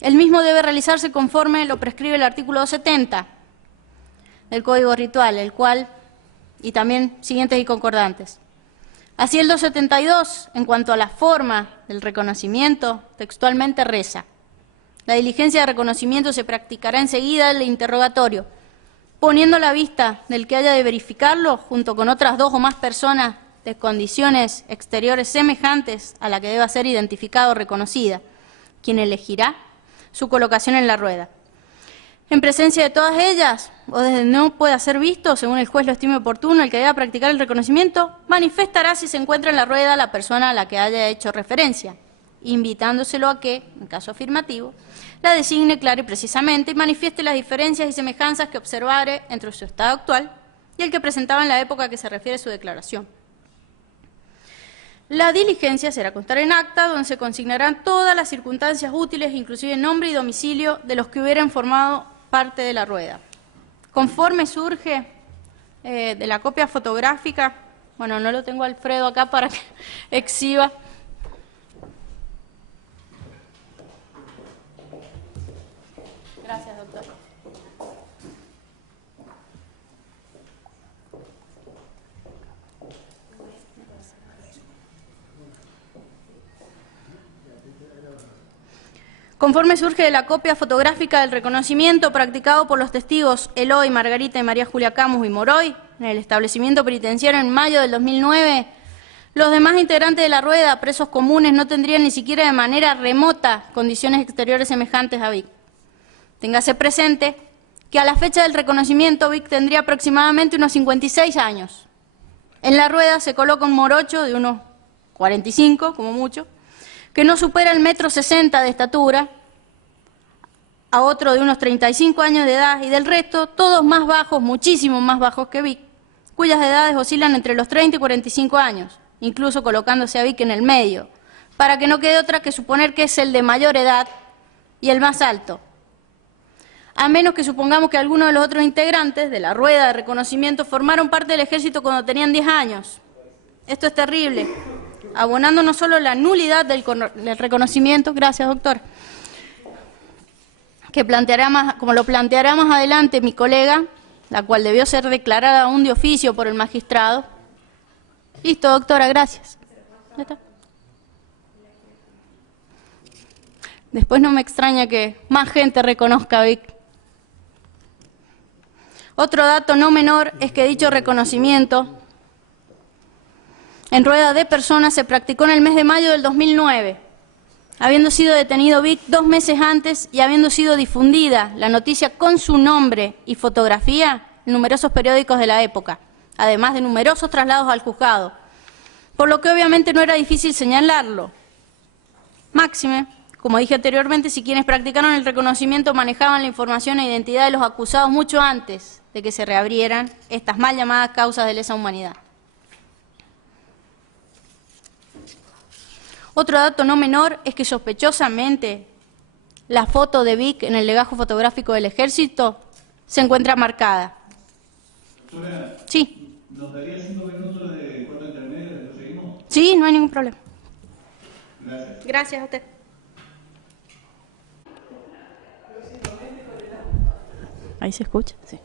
El mismo debe realizarse conforme lo prescribe el artículo 270 del Código Ritual, el cual, y también siguientes y concordantes. Así el 272, en cuanto a la forma del reconocimiento, textualmente reza: la diligencia de reconocimiento se practicará enseguida el interrogatorio, poniendo a la vista del que haya de verificarlo, junto con otras 2 o más personas de condiciones exteriores semejantes a la que deba ser identificada o reconocida, quien elegirá su colocación en la rueda. En presencia de todas ellas, o desde no pueda ser visto, según el juez lo estime oportuno, el que deba practicar el reconocimiento manifestará si se encuentra en la rueda la persona a la que haya hecho referencia, invitándoselo a que, en caso afirmativo, la designe clara y precisamente y manifieste las diferencias y semejanzas que observare entre su estado actual y el que presentaba en la época a que se refiere su declaración. La diligencia será constar en acta, donde se consignarán todas las circunstancias útiles, inclusive nombre y domicilio de los que hubieran formado parte de la rueda. Conforme surge de la copia fotográfica, bueno, no lo tengo a Alfredo acá para que exhiba. Gracias, doctor. Conforme surge de la copia fotográfica del reconocimiento practicado por los testigos Eloy, Margarita y María Julia Camus y Moroy en el establecimiento penitenciario en mayo del 2009, los demás integrantes de la rueda, presos comunes, no tendrían ni siquiera de manera remota condiciones exteriores semejantes a Vic. Téngase presente que a la fecha del reconocimiento Vic tendría aproximadamente unos 56 años. En la rueda se coloca un morocho de unos 45, como mucho, que no supera el 1,60 m de estatura, a otro de unos 35 años de edad y del resto, todos más bajos, muchísimo más bajos que Vic, cuyas edades oscilan entre los 30 y 45 años, incluso colocándose a Vic en el medio, para que no quede otra que suponer que es el de mayor edad y el más alto. A menos que supongamos que algunos de los otros integrantes de la rueda de reconocimiento formaron parte del ejército cuando tenían 10 años. Esto es terrible, abonando no solo la nulidad del reconocimiento, gracias doctor, que planteará como lo planteará más adelante mi colega, la cual debió ser declarada aún de oficio por el magistrado. Listo, doctora, gracias. ¿Ya está? Después no me extraña que más gente reconozca a Vic. Otro dato no menor es que dicho reconocimiento en rueda de personas se practicó en el mes de mayo del 2009, habiendo sido detenido Vic 2 meses antes y habiendo sido difundida la noticia con su nombre y fotografía en numerosos periódicos de la época, además de numerosos traslados al juzgado, por lo que obviamente no era difícil señalarlo. Máxime, como dije anteriormente, si quienes practicaron el reconocimiento manejaban la información e identidad de los acusados mucho antes de que se reabrieran estas mal llamadas causas de lesa humanidad. Otro dato no menor es que sospechosamente la foto de Vic en el legajo fotográfico del ejército se encuentra marcada. Doctora, Sí. ¿nos daría 5 minutos de corte intermedio y después seguimos? Sí, no hay ningún problema. Gracias. Gracias a usted. ¿Ahí se escucha? Sí.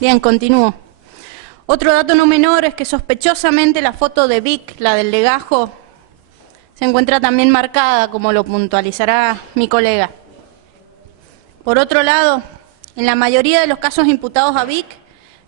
Bien, continúo. Otro dato no menor es que sospechosamente la foto de Vic, la del legajo, se encuentra también marcada, como lo puntualizará mi colega. Por otro lado, en la mayoría de los casos imputados a Vic,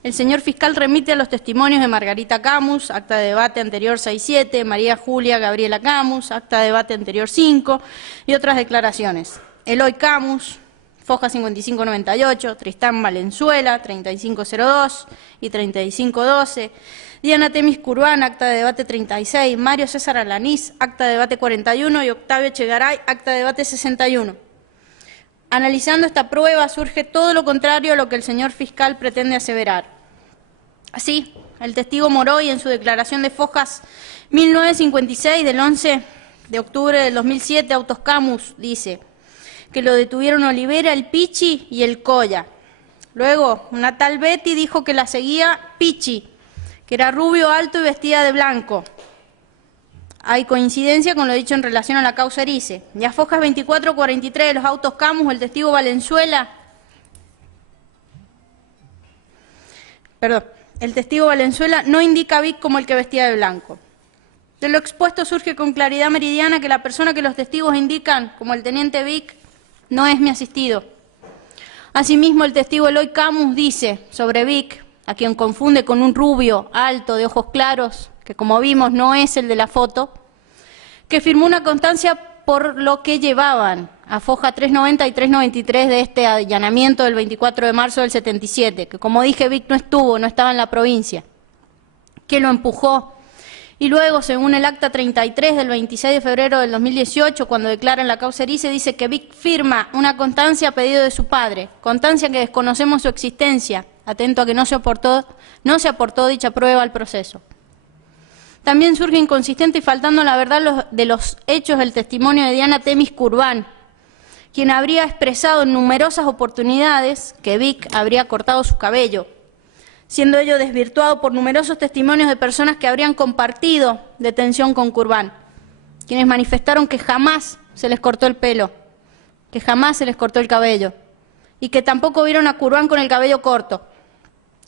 el señor fiscal remite a los testimonios de Margarita Camus, acta de debate anterior 6-7, María Julia Gabriela Camus, acta de debate anterior 5 y otras declaraciones. Eloy Camus, Foja 5598, Tristán Valenzuela, 3502 y 3512, Diana Temis Curván, acta de debate 36, Mario César Alanís, acta de debate 41 y Octavio Echegaray, acta de debate 61. Analizando esta prueba surge todo lo contrario a lo que el señor fiscal pretende aseverar. Así, el testigo Moroy en su declaración de Fojas 1956 del 11 de octubre del 2007, Autos Camus, dice que lo detuvieron Olivera, el Pichi y el Coya. Luego, una tal Betty dijo que la seguía Pichi, que era rubio, alto y vestida de blanco. hay coincidencia con lo dicho en relación a la causa Erice. Y a fojas 24-43 de los autos Camus, el testigo Valenzuela, no indica a Vic como el que vestía de blanco. De lo expuesto surge con claridad meridiana que la persona que los testigos indican como el teniente Vic no es mi asistido. Asimismo, el testigo Eloy Camus dice sobre Vic, a quien confunde con un rubio alto de ojos claros, que como vimos no es el de la foto, que firmó una constancia por lo que llevaban a foja 390 y 393 de este allanamiento del 24 de marzo del 77, que como dije Vic no estaba en la provincia, que lo empujó. Y luego, según el acta 33 del 26 de febrero del 2018, cuando declara en la causa Erice, dice que Vic firma una constancia a pedido de su padre, constancia que desconocemos su existencia, atento a que no se aportó dicha prueba al proceso. También surge inconsistente y faltando la verdad de los hechos el testimonio de Diana Temis Curbán, quien habría expresado en numerosas oportunidades que Vic habría cortado su cabello, siendo ello desvirtuado por numerosos testimonios de personas que habrían compartido detención con Curbán, quienes manifestaron que jamás se les cortó el pelo, que jamás se les cortó el cabello, y que tampoco vieron a Curbán con el cabello corto.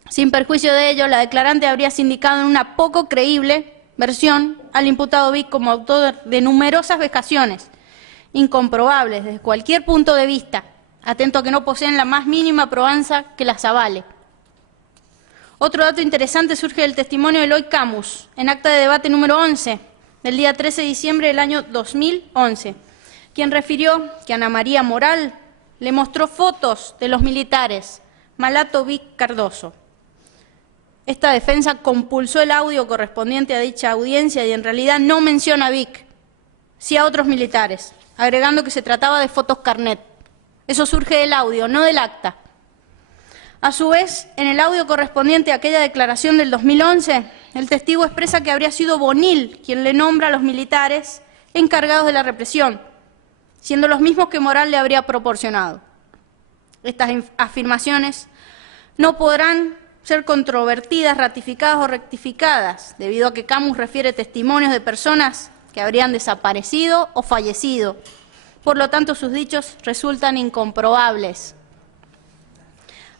Sin perjuicio de ello, la declarante habría sindicado en una poco creíble versión al imputado Vic como autor de numerosas vejaciones, incomprobables desde cualquier punto de vista, atento a que no poseen la más mínima probanza que las avale. Otro dato interesante surge del testimonio de Eloy Camus, en acta de debate número 11, del día 13 de diciembre del año 2011, quien refirió que Ana María Moral le mostró fotos de los militares Malato, Vic, Cardoso. Esta defensa compulsó el audio correspondiente a dicha audiencia y en realidad no menciona a Vic, sí a otros militares, agregando que se trataba de fotos carnet. Eso surge del audio, no del acta. A su vez, en el audio correspondiente a aquella declaración del 2011, el testigo expresa que habría sido Bonil quien le nombra a los militares encargados de la represión, siendo los mismos que Moral le habría proporcionado. Estas afirmaciones no podrán ser controvertidas, ratificadas o rectificadas, debido a que Camus refiere testimonios de personas que habrían desaparecido o fallecido. Por lo tanto, sus dichos resultan incomprobables.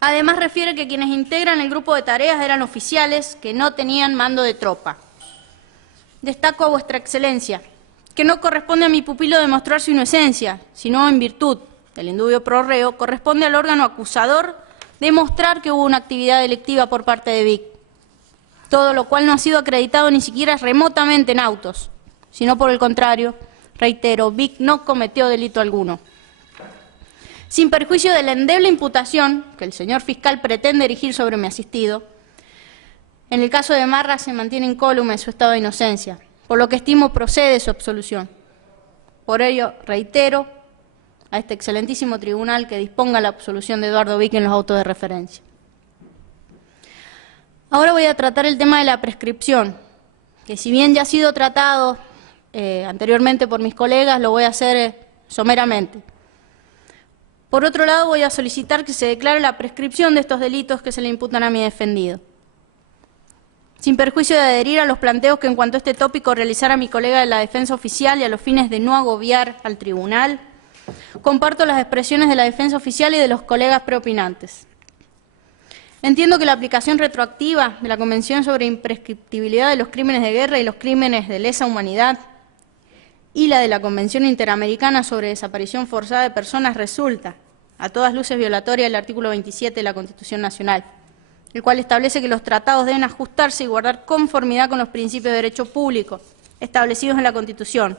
Además, refiere que quienes integran el grupo de tareas eran oficiales que no tenían mando de tropa. Destaco a vuestra excelencia que no corresponde a mi pupilo demostrar su inocencia, sino en virtud del indubio pro reo, corresponde al órgano acusador demostrar que hubo una actividad delictiva por parte de Vic, todo lo cual no ha sido acreditado ni siquiera remotamente en autos, sino por el contrario, reitero, Vic no cometió delito alguno. Sin perjuicio de la endeble imputación que el señor fiscal pretende erigir sobre mi asistido, en el caso de Marra se mantiene incólume su estado de inocencia, por lo que estimo procede su absolución. Por ello, reitero a este excelentísimo tribunal que disponga la absolución de Eduardo Vic en los autos de referencia. Ahora voy a tratar el tema de la prescripción, que si bien ya ha sido tratado anteriormente por mis colegas, lo voy a hacer someramente. Por otro lado, voy a solicitar que se declare la prescripción de estos delitos que se le imputan a mi defendido. Sin perjuicio de adherir a los planteos que en cuanto a este tópico realizara mi colega de la defensa oficial y a los fines de no agobiar al tribunal, comparto las expresiones de la defensa oficial y de los colegas preopinantes. Entiendo que la aplicación retroactiva de la Convención sobre Imprescriptibilidad de los Crímenes de Guerra y los Crímenes de Lesa Humanidad y la de la Convención Interamericana sobre Desaparición Forzada de Personas resulta, a todas luces, violatoria del artículo 27 de la Constitución Nacional, el cual establece que los tratados deben ajustarse y guardar conformidad con los principios de derecho público establecidos en la Constitución.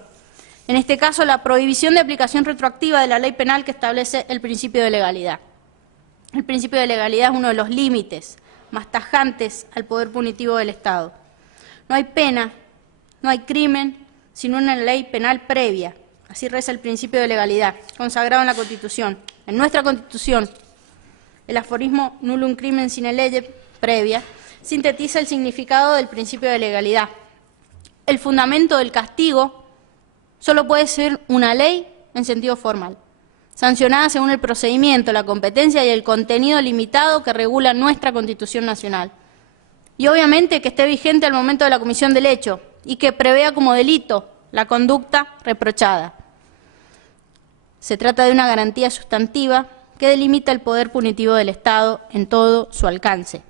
En este caso, la prohibición de aplicación retroactiva de la ley penal que establece el principio de legalidad. El principio de legalidad es uno de los límites más tajantes al poder punitivo del Estado. No hay pena, no hay crimen, sino una ley penal previa. Así reza el principio de legalidad, consagrado en la Constitución. En nuestra Constitución, el aforismo nullum crimen sine lege previa sintetiza el significado del principio de legalidad. El fundamento del castigo solo puede ser una ley en sentido formal, sancionada según el procedimiento, la competencia y el contenido limitado que regula nuestra Constitución Nacional. Y obviamente que esté vigente al momento de la comisión del hecho y que prevea como delito la conducta reprochada. Se trata de una garantía sustantiva que delimita el poder punitivo del Estado en todo su alcance.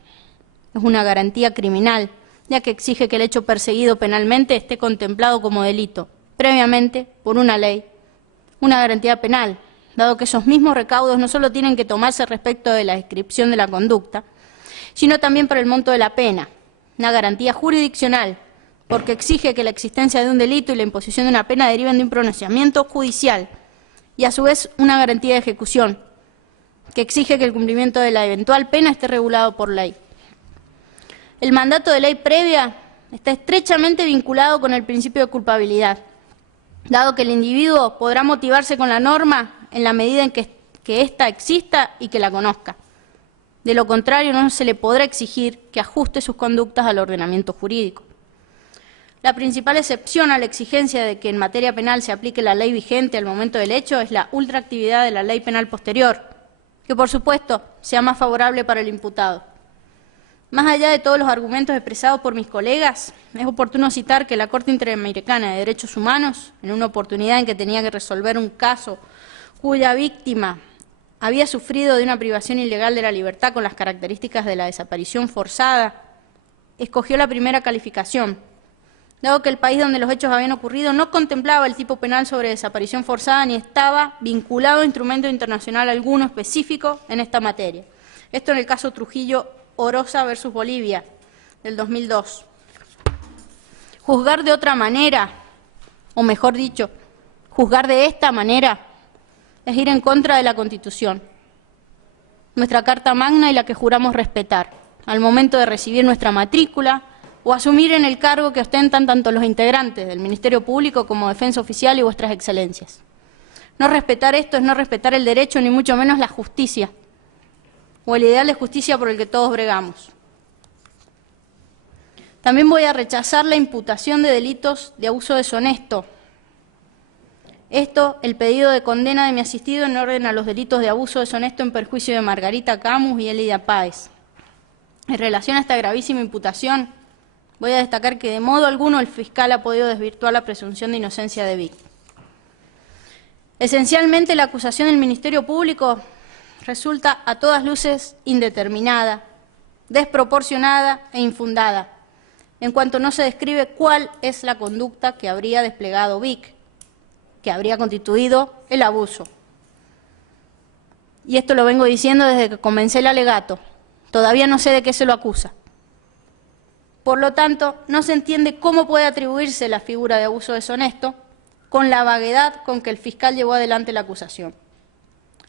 Es una garantía criminal, ya que exige que el hecho perseguido penalmente esté contemplado como delito, previamente por una ley, una garantía penal, dado que esos mismos recaudos no solo tienen que tomarse respecto de la descripción de la conducta, sino también por el monto de la pena, una garantía jurisdiccional, porque exige que la existencia de un delito y la imposición de una pena deriven de un pronunciamiento judicial, y a su vez una garantía de ejecución, que exige que el cumplimiento de la eventual pena esté regulado por ley. El mandato de ley previa está estrechamente vinculado con el principio de culpabilidad, dado que el individuo podrá motivarse con la norma en la medida en que ésta exista y que la conozca. De lo contrario, no se le podrá exigir que ajuste sus conductas al ordenamiento jurídico. La principal excepción a la exigencia de que en materia penal se aplique la ley vigente al momento del hecho es la ultraactividad de la ley penal posterior, que por supuesto sea más favorable para el imputado. Más allá de todos los argumentos expresados por mis colegas, es oportuno citar que la Corte Interamericana de Derechos Humanos, en una oportunidad en que tenía que resolver un caso cuya víctima había sufrido de una privación ilegal de la libertad con las características de la desaparición forzada, escogió la primera calificación, dado que el país donde los hechos habían ocurrido no contemplaba el tipo penal sobre desaparición forzada ni estaba vinculado a instrumento internacional alguno específico en esta materia. Esto en el caso Trujillo Orosa versus Bolivia, del 2002. Juzgar de otra manera, o mejor dicho, juzgar de esta manera, es ir en contra de la Constitución, nuestra Carta Magna y la que juramos respetar, al momento de recibir nuestra matrícula o asumir en el cargo que ostentan tanto los integrantes del Ministerio Público como Defensa Oficial y vuestras excelencias. No respetar esto es no respetar el derecho, ni mucho menos la justicia, o el ideal de justicia por el que todos bregamos. También voy a rechazar la imputación de delitos de abuso deshonesto. Esto, el pedido de condena de mi asistido en orden a los delitos de abuso deshonesto en perjuicio de Margarita Camus y Elida Páez. En relación a esta gravísima imputación, voy a destacar que de modo alguno el fiscal ha podido desvirtuar la presunción de inocencia de Vic. Esencialmente, la acusación del Ministerio Público resulta a todas luces indeterminada, desproporcionada e infundada, en cuanto no se describe cuál es la conducta que habría desplegado Vic, que habría constituido el abuso. Y esto lo vengo diciendo desde que comencé el alegato. Todavía no sé de qué se lo acusa. Por lo tanto, no se entiende cómo puede atribuirse la figura de abuso deshonesto con la vaguedad con que el fiscal llevó adelante la acusación.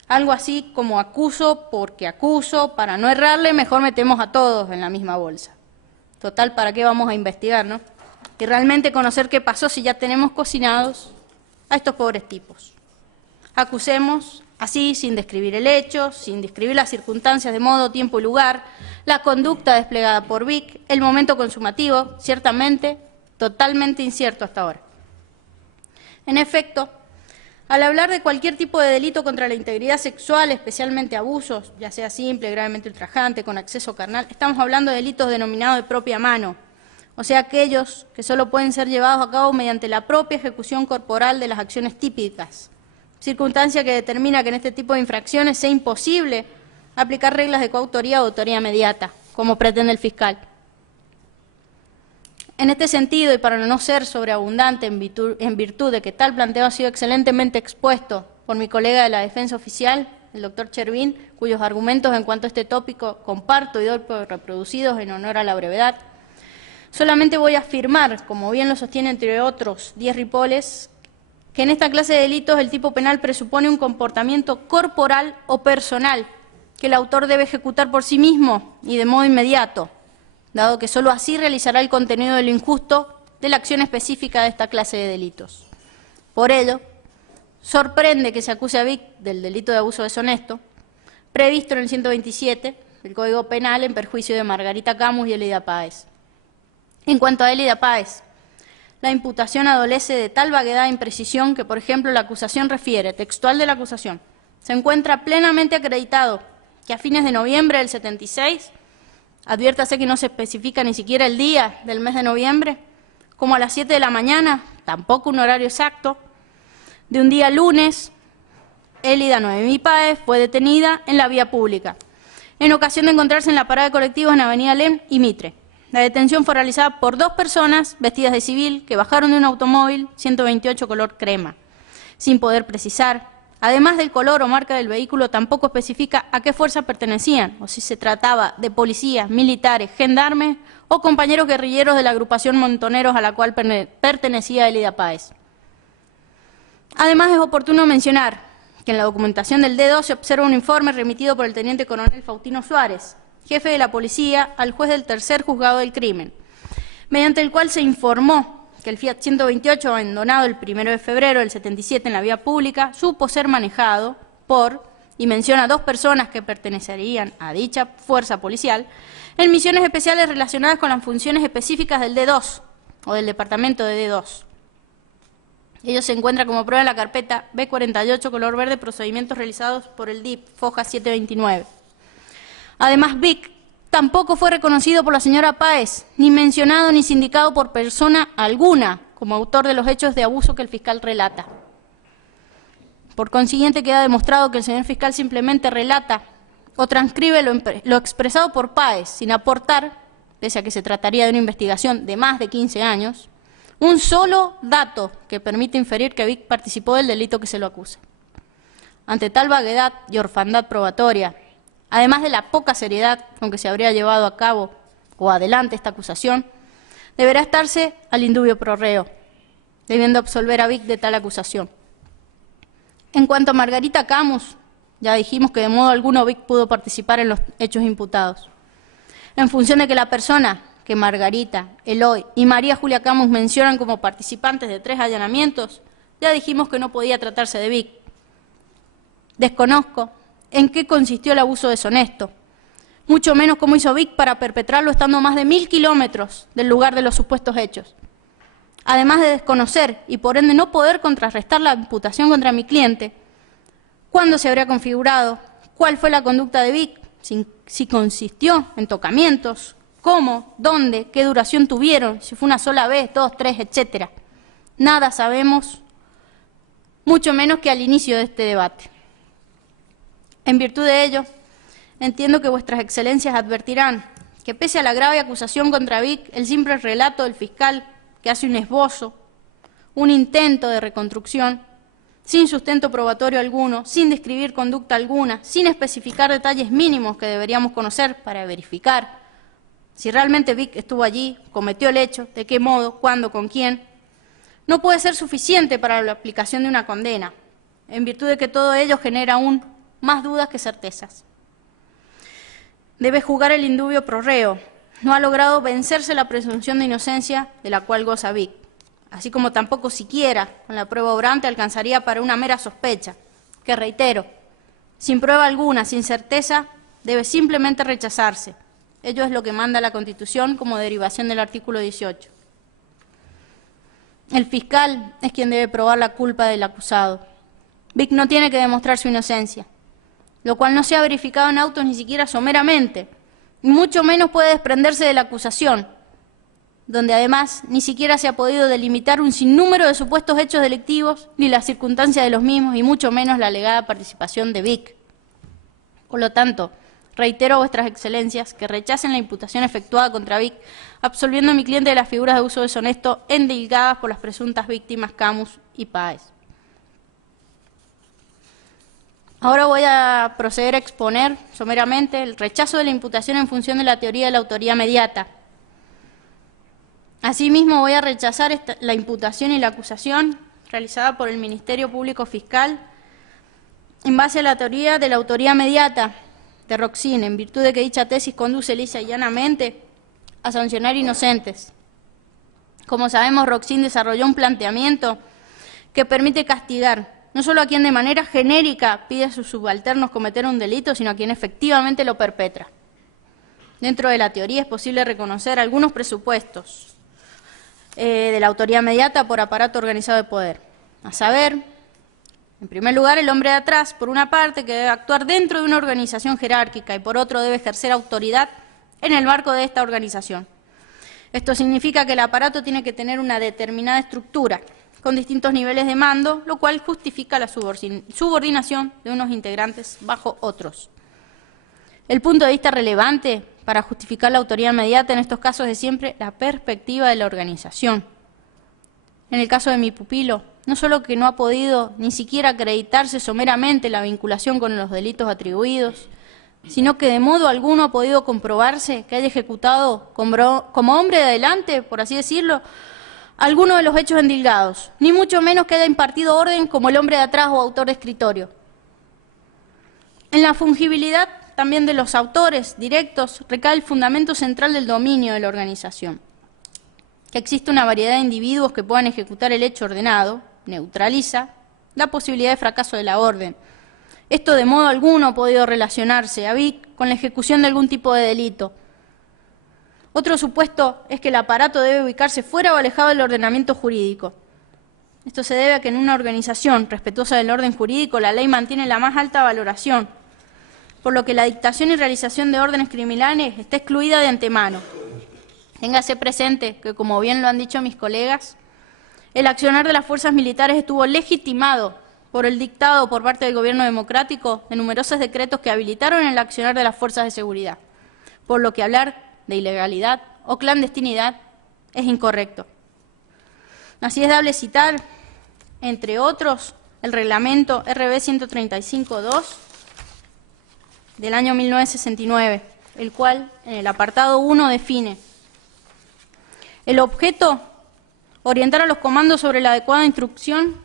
Algo así como acuso porque acuso, para no errarle, mejor metemos a todos en la misma bolsa. Total, ¿para qué vamos a investigar, no? Y realmente conocer qué pasó si ya tenemos cocinados a estos pobres tipos. Acusemos así, sin describir el hecho, sin describir las circunstancias de modo, tiempo y lugar, la conducta desplegada por Vic, el momento consumativo, ciertamente, totalmente incierto hasta ahora. En efecto, al hablar de cualquier tipo de delito contra la integridad sexual, especialmente abusos, ya sea simple, gravemente ultrajante, con acceso carnal, estamos hablando de delitos denominados de propia mano, o sea, aquellos que solo pueden ser llevados a cabo mediante la propia ejecución corporal de las acciones típicas, circunstancia que determina que en este tipo de infracciones sea imposible aplicar reglas de coautoría o autoría mediata, como pretende el fiscal. En este sentido, y para no ser sobreabundante en virtud de que tal planteo ha sido excelentemente expuesto por mi colega de la Defensa Oficial, el doctor Chervín, cuyos argumentos en cuanto a este tópico comparto y doy por reproducidos en honor a la brevedad, solamente voy a afirmar, como bien lo sostiene entre otros 10 ripoles, que en esta clase de delitos el tipo penal presupone un comportamiento corporal o personal que el autor debe ejecutar por sí mismo y de modo inmediato, dado que sólo así realizará el contenido de lo injusto de la acción específica de esta clase de delitos. Por ello, sorprende que se acuse a Vic del delito de abuso deshonesto, previsto en el 127 del Código Penal en perjuicio de Margarita Camus y Elida Páez. En cuanto a Elida Páez, la imputación adolece de tal vaguedad e imprecisión que, por ejemplo, la acusación refiere, textual de la acusación, se encuentra plenamente acreditado que a fines de noviembre del 76, adviértase que no se especifica ni siquiera el día del mes de noviembre, como a las 7 de la mañana, tampoco un horario exacto, de un día lunes, Elida Noemí Páez fue detenida en la vía pública, en ocasión de encontrarse en la parada de colectivos en Avenida Lem y Mitre. La detención fue realizada por 2 personas vestidas de civil que bajaron de un automóvil 128 color crema, sin poder precisar. Además del color o marca del vehículo, tampoco especifica a qué fuerza pertenecían, o si se trataba de policías, militares, gendarmes o compañeros guerrilleros de la agrupación Montoneros a la cual pertenecía Elida Páez. Además, es oportuno mencionar que en la documentación del D2 se observa un informe remitido por el teniente coronel Faustino Suárez, jefe de la policía, al juez del tercer juzgado del crimen, mediante el cual se informó que el Fiat 128, abandonado el 1 de febrero del 77 en la vía pública, supo ser manejado por, y menciona 2 personas que pertenecerían a dicha fuerza policial, en misiones especiales relacionadas con las funciones específicas del D2 o del departamento de D2. Ello se encuentra como prueba en la carpeta B48 color verde, procedimientos realizados por el DIP, foja 729. Además, Vic tampoco fue reconocido por la señora Páez, ni mencionado ni sindicado por persona alguna como autor de los hechos de abuso que el fiscal relata. Por consiguiente, queda demostrado que el señor fiscal simplemente relata o transcribe lo expresado por Páez, sin aportar, pese a que se trataría de una investigación de más de 15 años, un solo dato que permite inferir que Vic participó del delito que se lo acusa. Ante tal vaguedad y orfandad probatoria, además de la poca seriedad con que se habría llevado a cabo o adelante esta acusación, deberá estarse al indubio pro reo, debiendo absolver a Vic de tal acusación. En cuanto a Margarita Camus, ya dijimos que de modo alguno Vic pudo participar en los hechos imputados. En función de que la persona que Margarita, Eloy y María Julia Camus mencionan como participantes de 3 allanamientos, ya dijimos que no podía tratarse de Vic. Desconozco en qué consistió el abuso deshonesto, mucho menos cómo hizo Vic para perpetrarlo estando a más de 1000 kilómetros del lugar de los supuestos hechos. Además de desconocer y por ende no poder contrarrestar la imputación contra mi cliente, cuándo se habría configurado, cuál fue la conducta de Vic, si consistió en tocamientos, cómo, dónde, qué duración tuvieron, si fue una sola vez, 2, 3, etc. Nada sabemos, mucho menos que al inicio de este debate. En virtud de ello, entiendo que vuestras excelencias advertirán que pese a la grave acusación contra Vic, el simple relato del fiscal que hace un esbozo, un intento de reconstrucción, sin sustento probatorio alguno, sin describir conducta alguna, sin especificar detalles mínimos que deberíamos conocer para verificar si realmente Vic estuvo allí, cometió el hecho, de qué modo, cuándo, con quién, no puede ser suficiente para la aplicación de una condena, en virtud de que todo ello genera aún más dudas que certezas. Debe jugar el indubio pro reo. No ha logrado vencerse la presunción de inocencia de la cual goza Vic, así como tampoco siquiera con la prueba obrante alcanzaría para una mera sospecha, que reitero, sin prueba alguna, sin certeza, debe simplemente rechazarse. Ello es lo que manda la Constitución como derivación del artículo 18. El fiscal es quien debe probar la culpa del acusado. Vic no tiene que demostrar su inocencia, lo cual no se ha verificado en autos ni siquiera someramente, y mucho menos puede desprenderse de la acusación, donde además ni siquiera se ha podido delimitar un sinnúmero de supuestos hechos delictivos, ni las circunstancias de los mismos, y mucho menos la alegada participación de Vic. Por lo tanto, reitero a vuestras excelencias que rechacen la imputación efectuada contra Vic, absolviendo a mi cliente de las figuras de uso deshonesto endilgadas por las presuntas víctimas Camus y Páez. Ahora voy a proceder a exponer someramente el rechazo de la imputación en función de la teoría de la autoría mediata. Asimismo, voy a rechazar la imputación y la acusación realizada por el Ministerio Público Fiscal en base a la teoría de la autoría mediata de Roxin, en virtud de que dicha tesis conduce lisa y llanamente a sancionar inocentes. Como sabemos, Roxin desarrolló un planteamiento que permite castigar no solo a quien de manera genérica pide a sus subalternos cometer un delito, sino a quien efectivamente lo perpetra. Dentro de la teoría es posible reconocer algunos presupuestos de la autoría mediata por aparato organizado de poder, a saber, en primer lugar, el hombre de atrás, por una parte, que debe actuar dentro de una organización jerárquica y por otro debe ejercer autoridad en el marco de esta organización. Esto significa que el aparato tiene que tener una determinada estructura, con distintos niveles de mando, lo cual justifica la subordinación de unos integrantes bajo otros. El punto de vista relevante para justificar la autoridad inmediata en estos casos es siempre la perspectiva de la organización. En el caso de mi pupilo, no solo que no ha podido ni siquiera acreditarse someramente la vinculación con los delitos atribuidos, sino que de modo alguno ha podido comprobarse que haya ejecutado como hombre de adelante, por así decirlo, alguno de los hechos endilgados, ni mucho menos que haya impartido orden como el hombre de atrás o autor de escritorio. En la fungibilidad también de los autores directos recae el fundamento central del dominio de la organización. Que existe una variedad de individuos que puedan ejecutar el hecho ordenado, neutraliza la posibilidad de fracaso de la orden. Esto de modo alguno ha podido relacionarse a Vic con la ejecución de algún tipo de delito. Otro supuesto es que el aparato debe ubicarse fuera o alejado del ordenamiento jurídico. Esto se debe a que en una organización respetuosa del orden jurídico la ley mantiene la más alta valoración, por lo que la dictación y realización de órdenes criminales está excluida de antemano. Téngase presente que, como bien lo han dicho mis colegas, el accionar de las fuerzas militares estuvo legitimado por el dictado por parte del gobierno democrático de numerosos decretos que habilitaron el accionar de las fuerzas de seguridad, por lo que hablar de ilegalidad o clandestinidad es incorrecto. Así es dable citar, entre otros, el reglamento RB 135.2 del año 1969, el cual en el apartado 1 define el objeto: orientar a los comandos sobre la adecuada instrucción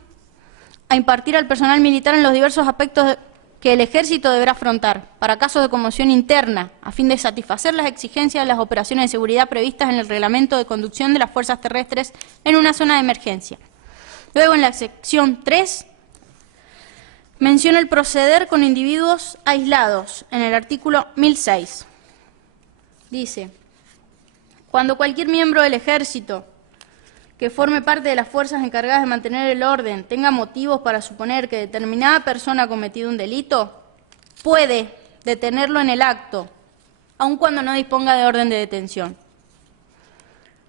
a impartir al personal militar en los diversos aspectos que el Ejército deberá afrontar para casos de conmoción interna, a fin de satisfacer las exigencias de las operaciones de seguridad previstas en el reglamento de conducción de las fuerzas terrestres en una zona de emergencia. Luego, en la sección 3, menciona el proceder con individuos aislados, en el artículo 1006. Dice: cuando cualquier miembro del Ejército que forme parte de las fuerzas encargadas de mantener el orden tenga motivos para suponer que determinada persona ha cometido un delito, puede detenerlo en el acto, aun cuando no disponga de orden de detención.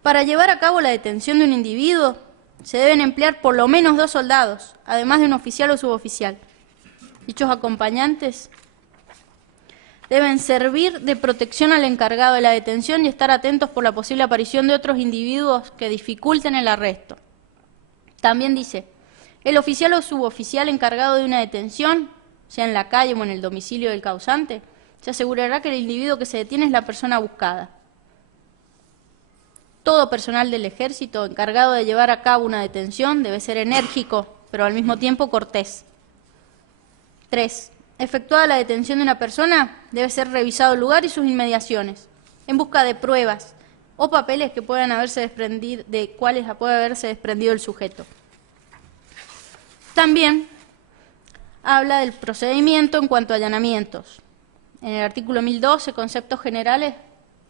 Para llevar a cabo la detención de un individuo, se deben emplear por lo menos 2 soldados, además de un oficial o suboficial. Dichos acompañantes deben servir de protección al encargado de la detención y estar atentos por la posible aparición de otros individuos que dificulten el arresto. También dice: el oficial o suboficial encargado de una detención, sea en la calle o en el domicilio del causante, se asegurará que el individuo que se detiene es la persona buscada. Todo personal del Ejército encargado de llevar a cabo una detención debe ser enérgico, pero al mismo tiempo cortés. 3. Efectuada la detención de una persona, debe ser revisado el lugar y sus inmediaciones, en busca de pruebas o papeles que puedan haberse desprendido, de cuáles puede haberse desprendido el sujeto. También habla del procedimiento en cuanto a allanamientos. En el artículo 1012, conceptos generales,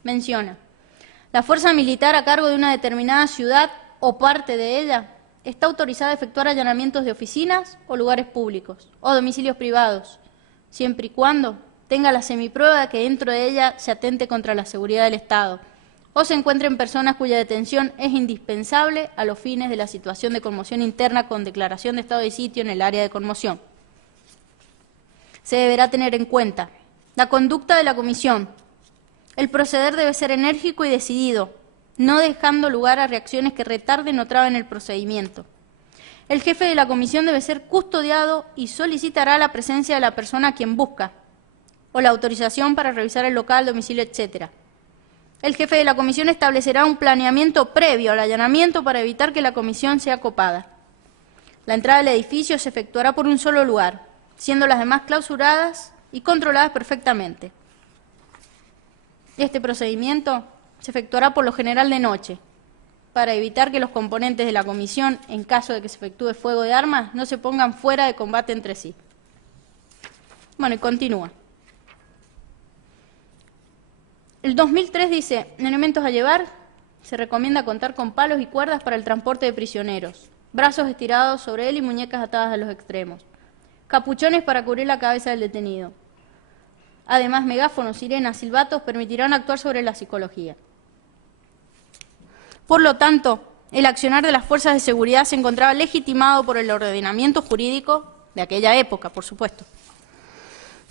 menciona: la fuerza militar a cargo de una determinada ciudad o parte de ella está autorizada a efectuar allanamientos de oficinas o lugares públicos o domicilios privados, siempre y cuando tenga la semiprueba de que dentro de ella se atente contra la seguridad del Estado o se encuentren personas cuya detención es indispensable a los fines de la situación de conmoción interna con declaración de estado de sitio en el área de conmoción. Se deberá tener en cuenta la conducta de la comisión. El proceder debe ser enérgico y decidido, no dejando lugar a reacciones que retarden o traben el procedimiento. El jefe de la comisión debe ser custodiado y solicitará la presencia de la persona a quien busca, o la autorización para revisar el local, domicilio, etc. El jefe de la comisión establecerá un planeamiento previo al allanamiento para evitar que la comisión sea copada. La entrada del edificio se efectuará por un solo lugar, siendo las demás clausuradas y controladas perfectamente. Este procedimiento se efectuará por lo general de noche, para evitar que los componentes de la comisión, en caso de que se efectúe fuego de armas, no se pongan fuera de combate entre sí. Bueno, y continúa. El 2003 dice: en elementos a llevar, se recomienda contar con palos y cuerdas para el transporte de prisioneros, brazos estirados sobre él y muñecas atadas a los extremos, capuchones para cubrir la cabeza del detenido. Además, megáfonos, sirenas, silbatos permitirán actuar sobre la psicología. Por lo tanto, el accionar de las fuerzas de seguridad se encontraba legitimado por el ordenamiento jurídico de aquella época, por supuesto.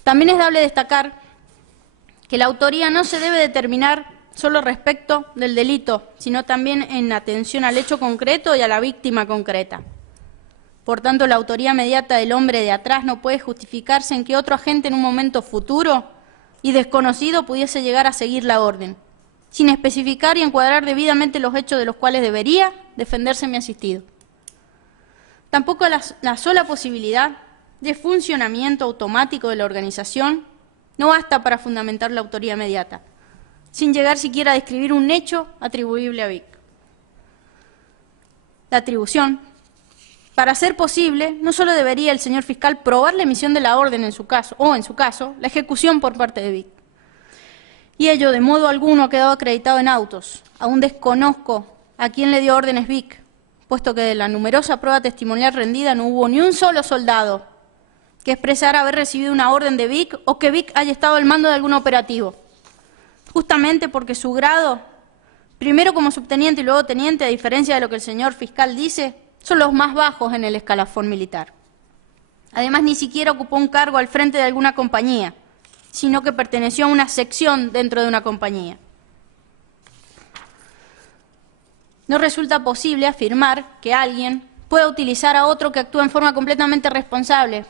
También es dable destacar que la autoría no se debe determinar solo respecto del delito, sino también en atención al hecho concreto y a la víctima concreta. Por tanto, la autoría inmediata del hombre de atrás no puede justificarse en que otro agente en un momento futuro y desconocido pudiese llegar a seguir la orden, sin especificar y encuadrar debidamente los hechos de los cuales debería defenderse mi asistido. Tampoco la sola posibilidad de funcionamiento automático de la organización no basta para fundamentar la autoría inmediata, sin llegar siquiera a describir un hecho atribuible a Vic. La atribución, para ser posible, no solo debería el señor fiscal probar la emisión de la orden en su caso, o en su caso, la ejecución por parte de Vic. Y ello de modo alguno ha quedado acreditado en autos. Aún desconozco a quién le dio órdenes Vic, puesto que de la numerosa prueba testimonial rendida no hubo ni un solo soldado que expresara haber recibido una orden de Vic o que Vic haya estado al mando de algún operativo. Justamente porque su grado, primero como subteniente y luego teniente, a diferencia de lo que el señor fiscal dice, son los más bajos en el escalafón militar. Además, ni siquiera ocupó un cargo al frente de alguna compañía, sino que perteneció a una sección dentro de una compañía. No resulta posible afirmar que alguien pueda utilizar a otro que actúa en forma completamente responsable,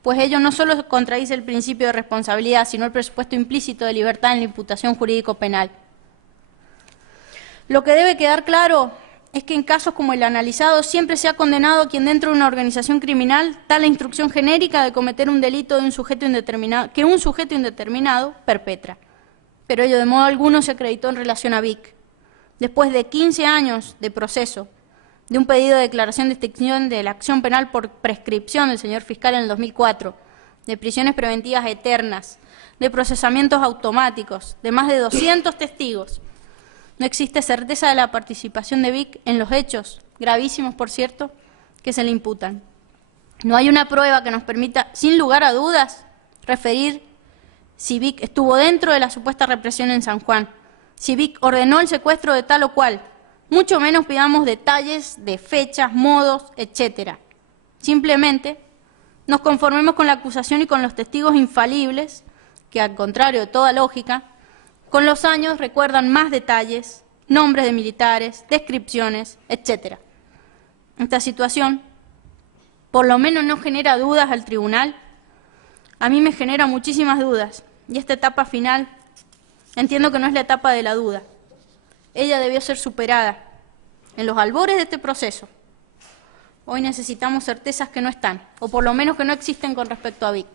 pues ello no solo contradice el principio de responsabilidad, sino el presupuesto implícito de libertad en la imputación jurídico-penal. Lo que debe quedar claro es que en casos como el analizado siempre se ha condenado a quien dentro de una organización criminal da la instrucción genérica de cometer un delito de un sujeto indeterminado, que un sujeto indeterminado perpetra. Pero ello de modo alguno se acreditó en relación a Vic. Después de 15 años de proceso, de un pedido de declaración de extinción de la acción penal por prescripción del señor fiscal en el 2004, de prisiones preventivas eternas, de procesamientos automáticos, de más de 200 testigos, no existe certeza de la participación de Vic en los hechos, gravísimos por cierto, que se le imputan. No hay una prueba que nos permita, sin lugar a dudas, referir si Vic estuvo dentro de la supuesta represión en San Juan, si Vic ordenó el secuestro de tal o cual, mucho menos pidamos detalles de fechas, modos, etc. Simplemente nos conformemos con la acusación y con los testigos infalibles, que al contrario de toda lógica, con los años recuerdan más detalles, nombres de militares, descripciones, etc. Esta situación, por lo menos no genera dudas al tribunal. A mí me genera muchísimas dudas, y esta etapa final entiendo que no es la etapa de la duda. Ella debió ser superada en los albores de este proceso. Hoy necesitamos certezas que no están, o por lo menos que no existen con respecto a Vic.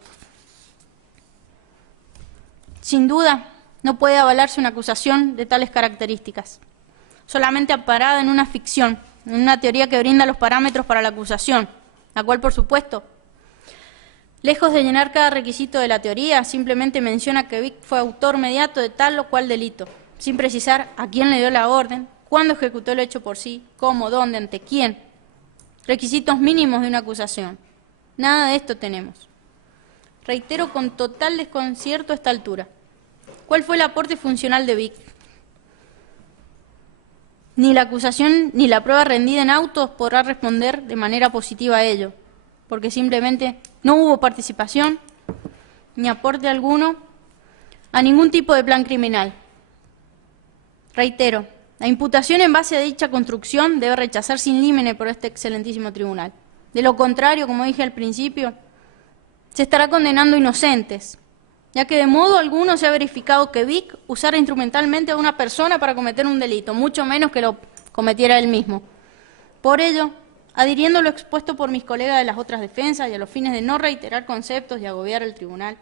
Sin duda, no puede avalarse una acusación de tales características, solamente amparada en una ficción, en una teoría que brinda los parámetros para la acusación, la cual, por supuesto, lejos de llenar cada requisito de la teoría, simplemente menciona que Vic fue autor inmediato de tal o cual delito, sin precisar a quién le dio la orden, cuándo ejecutó el hecho por sí, cómo, dónde, ante quién. Requisitos mínimos de una acusación. Nada de esto tenemos. Reitero con total desconcierto a esta altura. ¿Cuál fue el aporte funcional de Vic? Ni la acusación ni la prueba rendida en autos podrá responder de manera positiva a ello, porque simplemente no hubo participación ni aporte alguno a ningún tipo de plan criminal. Reitero, la imputación en base a dicha construcción debe rechazar sin límite por este excelentísimo tribunal. De lo contrario, como dije al principio, se estará condenando inocentes, ya que de modo alguno se ha verificado que Vic usara instrumentalmente a una persona para cometer un delito, mucho menos que lo cometiera él mismo. Por ello, adhiriendo lo expuesto por mis colegas de las otras defensas y a los fines de no reiterar conceptos y agobiar al tribunal,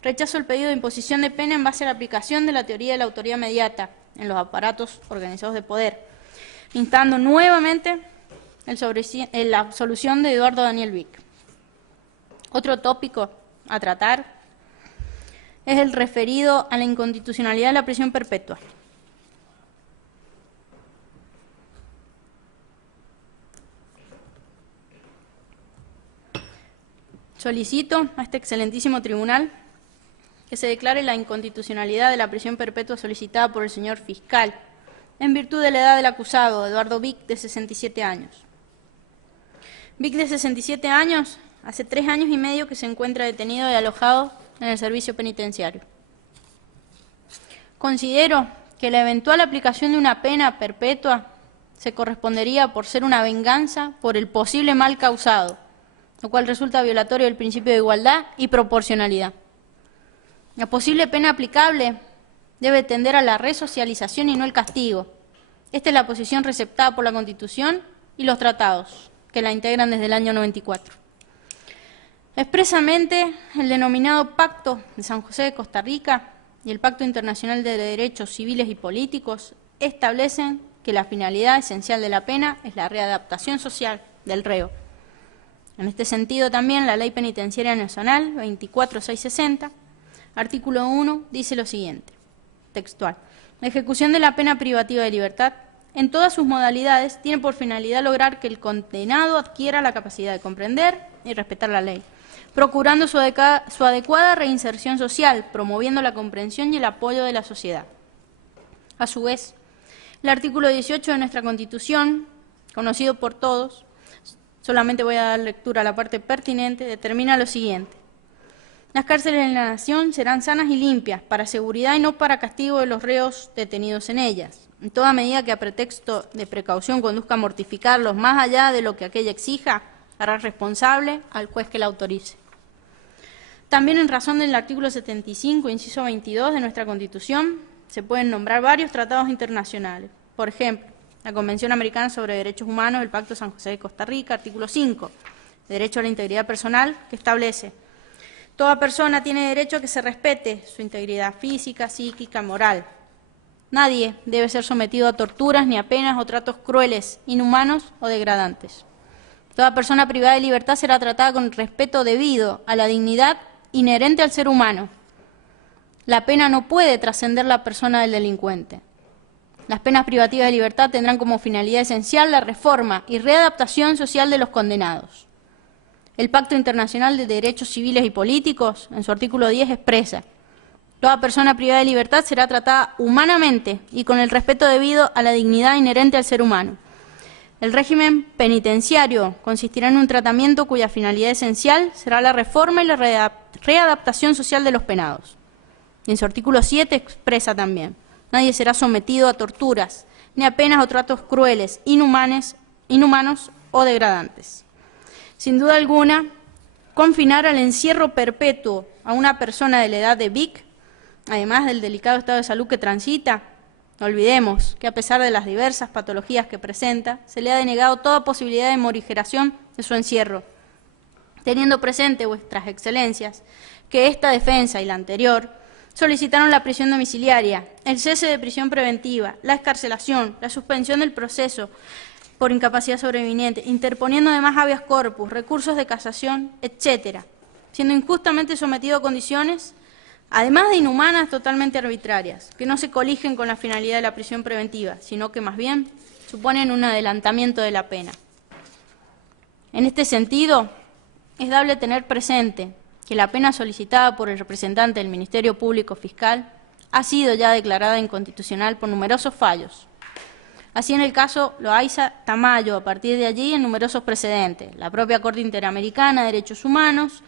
rechazo el pedido de imposición de pena en base a la aplicación de la teoría de la autoría inmediata en los aparatos organizados de poder, instando nuevamente la absolución de Eduardo Daniel Vic. Otro tópico a tratar es el referido a la inconstitucionalidad de la prisión perpetua. Solicito a este excelentísimo tribunal que se declare la inconstitucionalidad de la prisión perpetua solicitada por el señor fiscal en virtud de la edad del acusado, Eduardo Vick, de 67 años. Vick, de 67 años, hace 3 años y medio que se encuentra detenido y alojado en el servicio penitenciario. Considero que la eventual aplicación de una pena perpetua se correspondería por ser una venganza por el posible mal causado, lo cual resulta violatorio del principio de igualdad y proporcionalidad. La posible pena aplicable debe tender a la resocialización y no el castigo. Esta es la posición receptada por la Constitución y los tratados, que la integran desde el año 94. Expresamente, el denominado Pacto de San José de Costa Rica y el Pacto Internacional de Derechos Civiles y Políticos establecen que la finalidad esencial de la pena es la readaptación social del reo. En este sentido también la Ley Penitenciaria Nacional 24660, artículo 1, dice lo siguiente, textual: la ejecución de la pena privativa de libertad en todas sus modalidades tiene por finalidad lograr que el condenado adquiera la capacidad de comprender y respetar la ley, procurando su adecuada reinserción social, promoviendo la comprensión y el apoyo de la sociedad. A su vez, el artículo 18 de nuestra Constitución, conocido por todos, solamente voy a dar lectura a la parte pertinente, determina lo siguiente: las cárceles de la nación serán sanas y limpias, para seguridad y no para castigo de los reos detenidos en ellas, en toda medida que a pretexto de precaución conduzca a mortificarlos más allá de lo que aquella exija, hará responsable al juez que la autorice. También en razón del artículo 75, inciso 22 de nuestra Constitución, se pueden nombrar varios tratados internacionales. Por ejemplo, la Convención Americana sobre Derechos Humanos, el Pacto de San José de Costa Rica, artículo 5, derecho a la integridad personal, que establece: toda persona tiene derecho a que se respete su integridad física, psíquica, moral. Nadie debe ser sometido a torturas ni a penas o tratos crueles, inhumanos o degradantes. Toda persona privada de libertad será tratada con respeto debido a la dignidad inherente al ser humano. La pena no puede trascender la persona del delincuente. Las penas privativas de libertad tendrán como finalidad esencial la reforma y readaptación social de los condenados. El Pacto Internacional de Derechos Civiles y Políticos, en su artículo 10, expresa: toda persona privada de libertad será tratada humanamente y con el respeto debido a la dignidad inherente al ser humano. El régimen penitenciario consistirá en un tratamiento cuya finalidad esencial será la reforma y la readaptación social de los penados. Y en su artículo 7 expresa también: nadie será sometido a torturas, ni a penas o tratos crueles, inhumanos o degradantes. Sin duda alguna, confinar al encierro perpetuo a una persona de la edad de Vick, además del delicado estado de salud que transita, no olvidemos que a pesar de las diversas patologías que presenta, se le ha denegado toda posibilidad de morigeración de su encierro, teniendo presente vuestras excelencias que esta defensa y la anterior solicitaron la prisión domiciliaria, el cese de prisión preventiva, la excarcelación, la suspensión del proceso por incapacidad sobreviniente, interponiendo además habeas corpus, recursos de casación, etcétera, siendo injustamente sometido a condiciones, además de inhumanas, totalmente arbitrarias, que no se coligen con la finalidad de la prisión preventiva, sino que más bien suponen un adelantamiento de la pena. En este sentido, es dable tener presente que la pena solicitada por el representante del Ministerio Público Fiscal ha sido ya declarada inconstitucional por numerosos fallos. Así en el caso Loaiza Tamayo, a partir de allí en numerosos precedentes. La propia Corte Interamericana de Derechos Humanos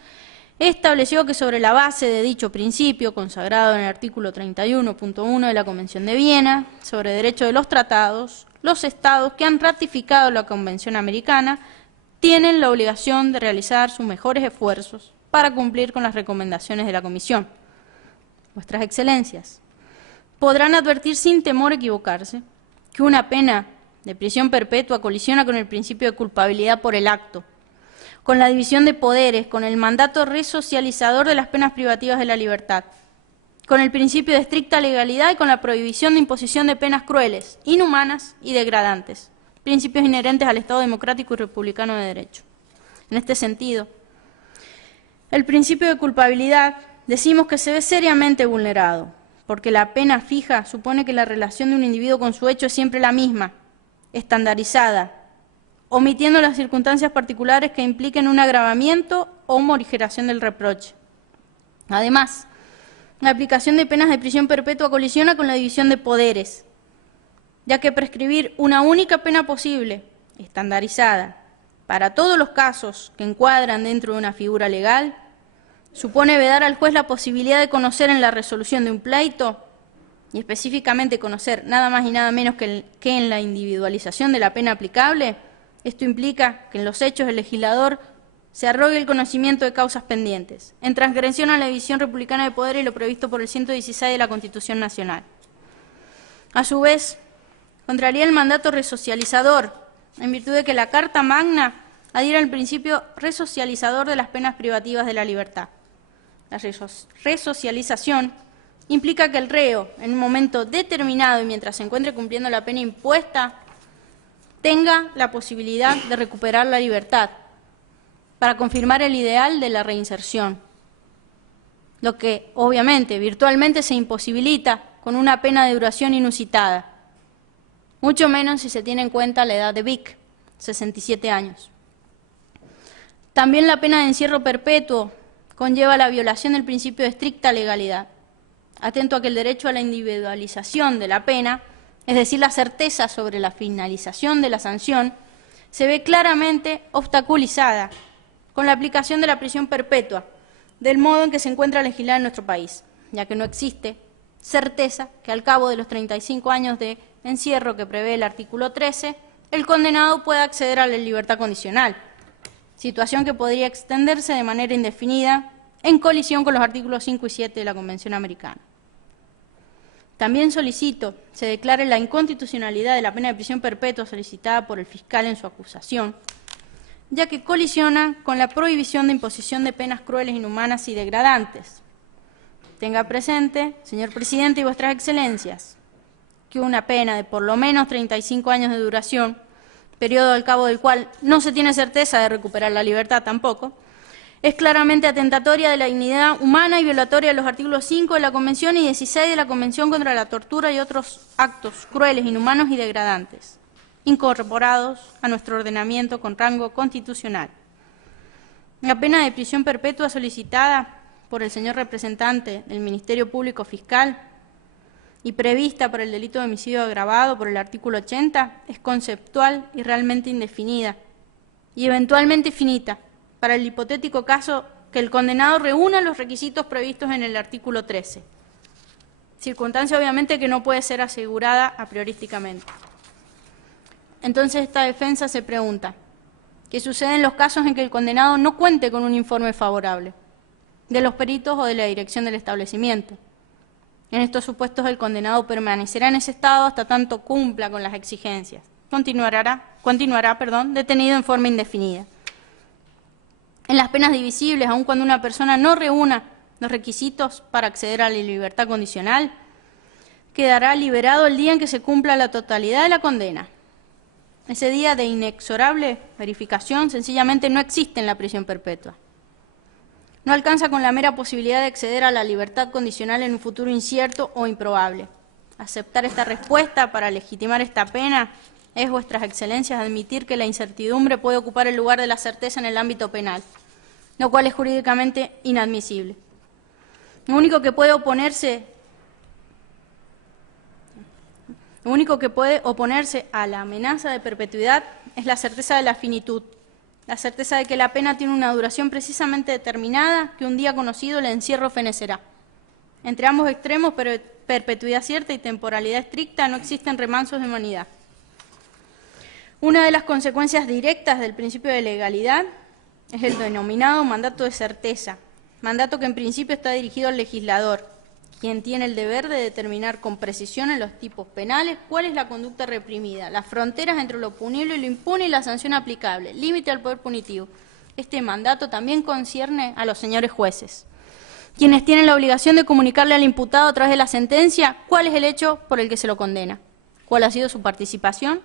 estableció que sobre la base de dicho principio, consagrado en el artículo 31.1 de la Convención de Viena, sobre derecho de los tratados, los estados que han ratificado la Convención Americana tienen la obligación de realizar sus mejores esfuerzos para cumplir con las recomendaciones de la Comisión. Vuestras Excelencias podrán advertir sin temor a equivocarse que una pena de prisión perpetua colisiona con el principio de culpabilidad por el acto, con la división de poderes, con el mandato resocializador de las penas privativas de la libertad, con el principio de estricta legalidad y con la prohibición de imposición de penas crueles, inhumanas y degradantes, principios inherentes al Estado democrático y republicano de derecho. En este sentido, el principio de culpabilidad decimos que se ve seriamente vulnerado, porque la pena fija supone que la relación de un individuo con su hecho es siempre la misma, estandarizada, omitiendo las circunstancias particulares que impliquen un agravamiento o morigeración del reproche. Además, la aplicación de penas de prisión perpetua colisiona con la división de poderes, ya que prescribir una única pena posible, estandarizada, para todos los casos que encuadran dentro de una figura legal, supone vedar al juez la posibilidad de conocer en la resolución de un pleito, y específicamente conocer nada más y nada menos que en la individualización de la pena aplicable. Esto implica que en los hechos el legislador se arrogue el conocimiento de causas pendientes, en transgresión a la división republicana de poderes y lo previsto por el 116 de la Constitución Nacional. A su vez, contraría el mandato resocializador, en virtud de que la Carta Magna adhiere al principio resocializador de las penas privativas de la libertad. La resocialización implica que el reo, en un momento determinado y mientras se encuentre cumpliendo la pena impuesta, tenga la posibilidad de recuperar la libertad para confirmar el ideal de la reinserción, lo que obviamente virtualmente se imposibilita con una pena de duración inusitada, mucho menos si se tiene en cuenta la edad de Vic, 67 años. También la pena de encierro perpetuo conlleva la violación del principio de estricta legalidad, atento a que el derecho a la individualización de la pena, es decir, la certeza sobre la finalización de la sanción, se ve claramente obstaculizada con la aplicación de la prisión perpetua, del modo en que se encuentra legislada en nuestro país, ya que no existe certeza que al cabo de los 35 años de encierro que prevé el artículo 13, el condenado pueda acceder a la libertad condicional, situación que podría extenderse de manera indefinida en colisión con los artículos 5 y 7 de la Convención Americana. También solicito se declare la inconstitucionalidad de la pena de prisión perpetua solicitada por el fiscal en su acusación, ya que colisiona con la prohibición de imposición de penas crueles, inhumanas y degradantes. Tenga presente, señor presidente y vuestras excelencias, que una pena de por lo menos 35 años de duración, periodo al cabo del cual no se tiene certeza de recuperar la libertad tampoco, es claramente atentatoria de la dignidad humana y violatoria de los artículos 5 de la Convención y 16 de la Convención contra la Tortura y otros actos crueles, inhumanos y degradantes, incorporados a nuestro ordenamiento con rango constitucional. La pena de prisión perpetua solicitada por el señor representante del Ministerio Público Fiscal y prevista por el delito de homicidio agravado por el artículo 80 es conceptual y realmente indefinida y eventualmente finita, para el hipotético caso que el condenado reúna los requisitos previstos en el artículo 13, circunstancia obviamente que no puede ser asegurada a priorísticamente. Entonces esta defensa se pregunta, ¿qué sucede en los casos en que el condenado no cuente con un informe favorable de los peritos o de la dirección del establecimiento? En estos supuestos el condenado permanecerá en ese estado hasta tanto cumpla con las exigencias. Continuará, detenido en forma indefinida. En las penas divisibles, aun cuando una persona no reúna los requisitos para acceder a la libertad condicional, quedará liberado el día en que se cumpla la totalidad de la condena. Ese día de inexorable verificación sencillamente no existe en la prisión perpetua. No alcanza con la mera posibilidad de acceder a la libertad condicional en un futuro incierto o improbable. Aceptar esta respuesta para legitimar esta pena es, vuestras excelencias, admitir que la incertidumbre puede ocupar el lugar de la certeza en el ámbito penal, lo cual es jurídicamente inadmisible. Lo único que puede oponerse a la amenaza de perpetuidad es la certeza de la finitud, la certeza de que la pena tiene una duración precisamente determinada, que un día conocido el encierro fenecerá. Entre ambos extremos, perpetuidad cierta y temporalidad estricta, no existen remansos de humanidad. Una de las consecuencias directas del principio de legalidad es el denominado mandato de certeza, mandato que en principio está dirigido al legislador, quien tiene el deber de determinar con precisión en los tipos penales cuál es la conducta reprimida, las fronteras entre lo punible y lo impune y la sanción aplicable, límite al poder punitivo. Este mandato también concierne a los señores jueces, quienes tienen la obligación de comunicarle al imputado a través de la sentencia cuál es el hecho por el que se lo condena, cuál ha sido su participación,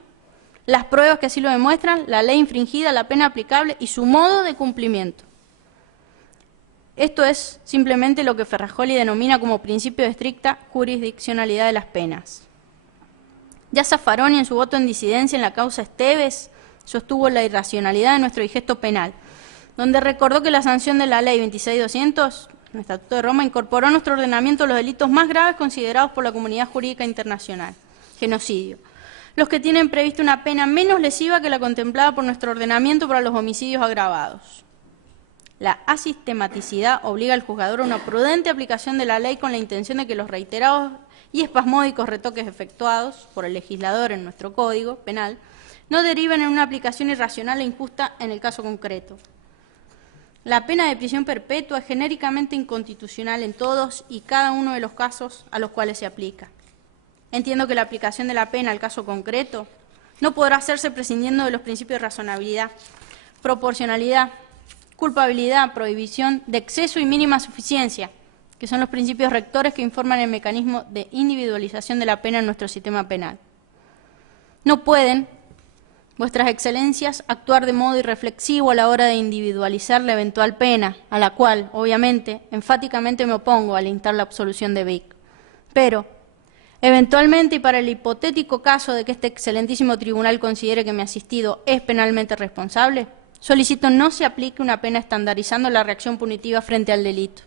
las pruebas que así lo demuestran, la ley infringida, la pena aplicable y su modo de cumplimiento. Esto es simplemente lo que Ferrajoli denomina como principio de estricta jurisdiccionalidad de las penas. Ya Zaffaroni, en su voto en disidencia en la causa Esteves, sostuvo la irracionalidad de nuestro digesto penal, donde recordó que la sanción de la ley 26.200, el Estatuto de Roma, incorporó a nuestro ordenamiento los delitos más graves considerados por la comunidad jurídica internacional: genocidio, los que tienen previsto una pena menos lesiva que la contemplada por nuestro ordenamiento para los homicidios agravados. La asistematicidad obliga al juzgador a una prudente aplicación de la ley con la intención de que los reiterados y espasmódicos retoques efectuados por el legislador en nuestro Código Penal no deriven en una aplicación irracional e injusta en el caso concreto. La pena de prisión perpetua es genéricamente inconstitucional en todos y cada uno de los casos a los cuales se aplica. Entiendo que la aplicación de la pena al caso concreto no podrá hacerse prescindiendo de los principios de razonabilidad, proporcionalidad, culpabilidad, prohibición de exceso y mínima suficiencia, que son los principios rectores que informan el mecanismo de individualización de la pena en nuestro sistema penal. No pueden, vuestras excelencias, actuar de modo irreflexivo a la hora de individualizar la eventual pena, a la cual, obviamente, enfáticamente me opongo al instar la absolución de Vic. Pero, eventualmente, y para el hipotético caso de que este excelentísimo tribunal considere que mi asistido es penalmente responsable, solicito no se aplique una pena estandarizando la reacción punitiva frente al delito.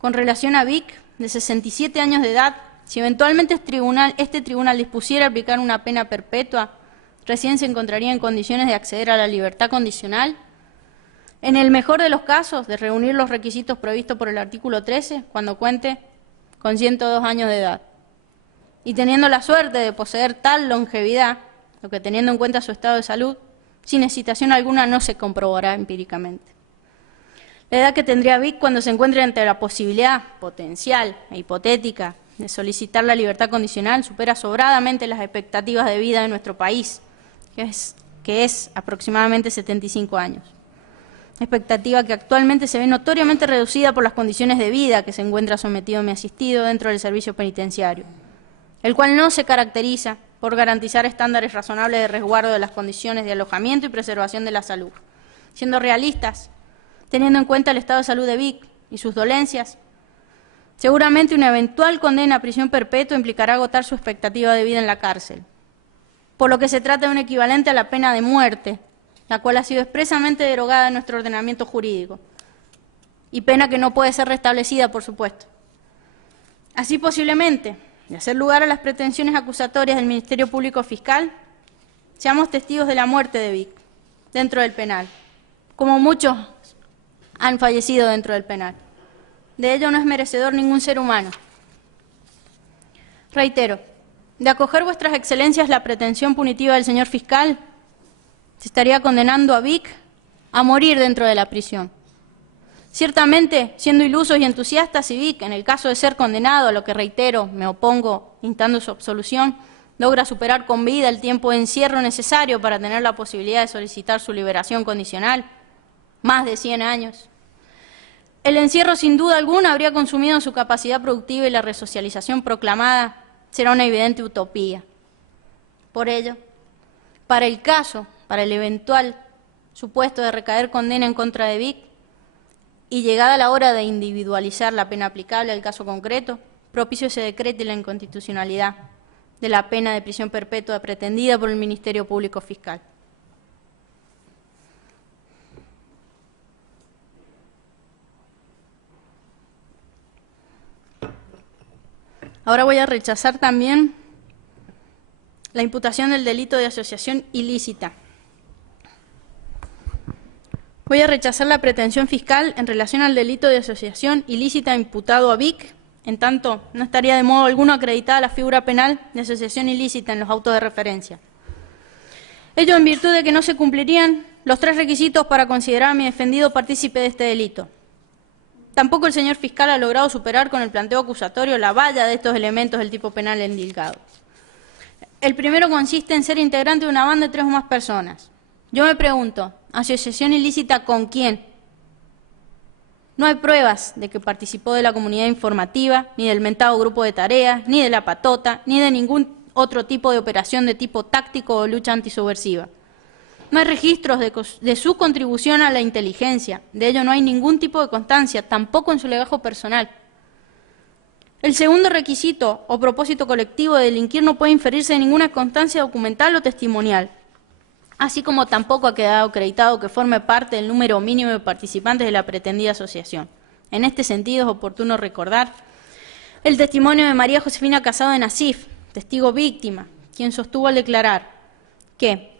Con relación a Vic, de 67 años de edad, si eventualmente este tribunal dispusiera aplicar una pena perpetua, recién se encontraría en condiciones de acceder a la libertad condicional. En el mejor de los casos, de reunir los requisitos previstos por el artículo 13, cuando cuente con 102 años de edad. Y teniendo la suerte de poseer tal longevidad, lo que teniendo en cuenta su estado de salud, sin excitación alguna no se comprobará empíricamente. La edad que tendría Vic cuando se encuentre ante la posibilidad potencial e hipotética de solicitar la libertad condicional supera sobradamente las expectativas de vida de nuestro país, que es aproximadamente 75 años. Expectativa que actualmente se ve notoriamente reducida por las condiciones de vida que se encuentra sometido mi asistido dentro del servicio penitenciario, el cual no se caracteriza por garantizar estándares razonables de resguardo de las condiciones de alojamiento y preservación de la salud. Siendo realistas, teniendo en cuenta el estado de salud de Vic y sus dolencias, seguramente una eventual condena a prisión perpetua implicará agotar su expectativa de vida en la cárcel, por lo que se trata de un equivalente a la pena de muerte, la cual ha sido expresamente derogada en nuestro ordenamiento jurídico, y pena que no puede ser restablecida, por supuesto. Así posiblemente, de hacer lugar a las pretensiones acusatorias del Ministerio Público Fiscal, seamos testigos de la muerte de Vic dentro del penal, como muchos han fallecido dentro del penal. De ello no es merecedor ningún ser humano. Reitero, de acoger vuestras excelencias la pretensión punitiva del señor fiscal, se estaría condenando a Vic a morir dentro de la prisión. Ciertamente, siendo ilusos y entusiastas, si Vic, en el caso de ser condenado, a lo que reitero, me opongo instando su absolución, logra superar con vida el tiempo de encierro necesario para tener la posibilidad de solicitar su liberación condicional, más de 100 años. El encierro, sin duda alguna, habría consumido su capacidad productiva y la resocialización proclamada será una evidente utopía. Por ello, para el eventual supuesto de recaer condena en contra de Vic, y llegada la hora de individualizar la pena aplicable al caso concreto, propicio se decrete la inconstitucionalidad de la pena de prisión perpetua pretendida por el Ministerio Público Fiscal. Ahora voy a rechazar también la imputación del delito de asociación ilícita. Voy a rechazar la pretensión fiscal en relación al delito de asociación ilícita imputado a Vic, en tanto no estaría de modo alguno acreditada la figura penal de asociación ilícita en los autos de referencia. Ello en virtud de que no se cumplirían los 3 requisitos para considerar a mi defendido partícipe de este delito. Tampoco el señor fiscal ha logrado superar con el planteo acusatorio la valla de estos elementos del tipo penal endilgado. El primero consiste en ser integrante de una banda de 3 o más personas. Yo me pregunto, ¿asociación ilícita con quién? No hay pruebas de que participó de la comunidad informativa, ni del mentado grupo de tareas, ni de la patota, ni de ningún otro tipo de operación de tipo táctico o lucha antisubversiva. No hay registros de su contribución a la inteligencia, de ello no hay ningún tipo de constancia, tampoco en su legajo personal. El segundo requisito o propósito colectivo de delinquir no puede inferirse de ninguna constancia documental o testimonial, así como tampoco ha quedado acreditado que forme parte del número mínimo de participantes de la pretendida asociación. En este sentido es oportuno recordar el testimonio de María Josefina Casado de Nasif, testigo víctima, quien sostuvo al declarar que,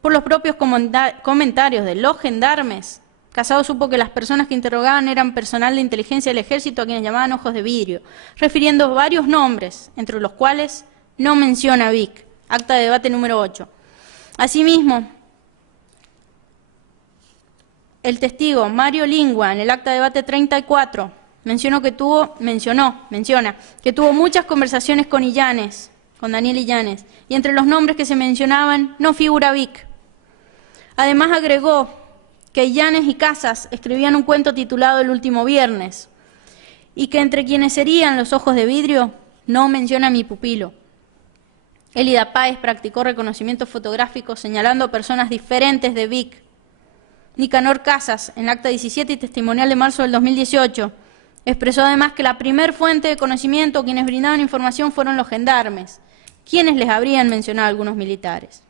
por los propios comentarios de los gendarmes, Casado supo que las personas que interrogaban eran personal de inteligencia del ejército a quienes llamaban ojos de vidrio, refiriendo varios nombres, entre los cuales no menciona a Vic. Acta de debate número 8. Asimismo, el testigo Mario Lingua, en el acta de debate 34, menciona que tuvo muchas conversaciones con Illanes, con Daniel Illanes, y entre los nombres que se mencionaban no figura Vic. Además agregó que Illanes y Casas escribían un cuento titulado El último viernes, y que entre quienes serían los ojos de vidrio no menciona a mi pupilo. Elida Páez practicó reconocimiento fotográfico señalando personas diferentes de Vic. Nicanor Casas, en acta 17 y testimonial de marzo del 2018, expresó además que la primer fuente de conocimiento quienes brindaban información fueron los gendarmes, quienes les habrían mencionado a algunos militares.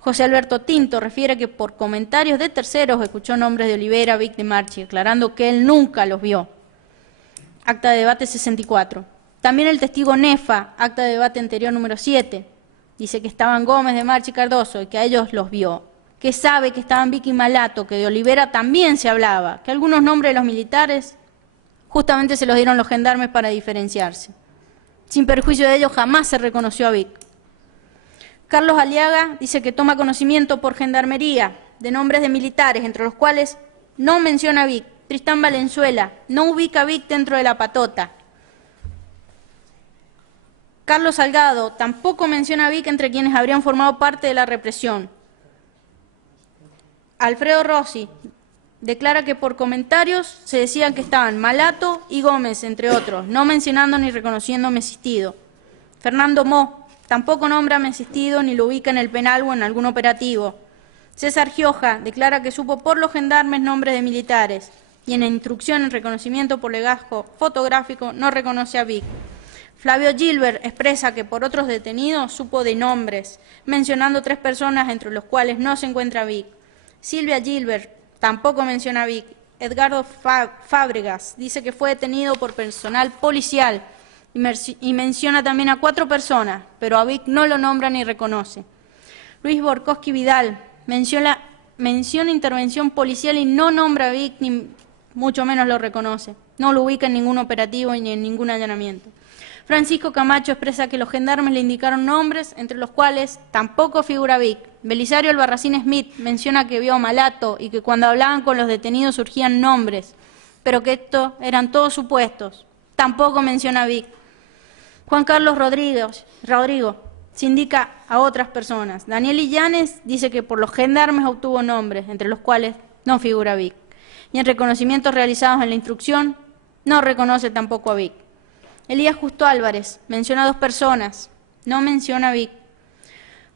José Alberto Tinto refiere que por comentarios de terceros escuchó nombres de Olivera, Vic, de Marchi, aclarando que él nunca los vio. Acta de debate 64. También el testigo Nefa, acta de debate anterior número 7, dice que estaban Gómez, de Marchi y Cardoso y que a ellos los vio, que sabe que estaban Vic y Malato, que de Olivera también se hablaba, que algunos nombres de los militares justamente se los dieron los gendarmes para diferenciarse. Sin perjuicio de ello, jamás se reconoció a Vic. Carlos Aliaga dice que toma conocimiento por gendarmería de nombres de militares, entre los cuales no menciona a Vic. Tristán Valenzuela no ubica a Vic dentro de la patota. Carlos Salgado tampoco menciona a Vic entre quienes habrían formado parte de la represión. Alfredo Rossi declara que por comentarios se decían que estaban Malato y Gómez, entre otros, no mencionando ni reconociendo a Mesistido. Fernando Mo tampoco nombra a Mesistido ni lo ubica en el penal o en algún operativo. César Gioja declara que supo por los gendarmes nombres de militares y en la instrucción en reconocimiento por legajo fotográfico no reconoce a Vic. Flavio Gilbert expresa que por otros detenidos supo de nombres, mencionando 3 personas entre los cuales no se encuentra Vic. Silvia Gilbert tampoco menciona a Vic. Edgardo Fábregas dice que fue detenido por personal policial y menciona también a 4 personas, pero a Vic no lo nombra ni reconoce. Luis Borkowski Vidal menciona intervención policial y no nombra a Vic, ni mucho menos lo reconoce. No lo ubica en ningún operativo ni en ningún allanamiento. Francisco Camacho expresa que los gendarmes le indicaron nombres, entre los cuales tampoco figura Vic. Belisario Albarracín Smith menciona que vio a Malato y que cuando hablaban con los detenidos surgían nombres, pero que estos eran todos supuestos. Tampoco menciona a Vic. Juan Carlos Rodrigo se indica a otras personas. Daniel Illanes dice que por los gendarmes obtuvo nombres, entre los cuales no figura Vic. Y en reconocimientos realizados en la instrucción, no reconoce tampoco a Vic. Elías Justo Álvarez menciona a 2 personas, no menciona a Vic.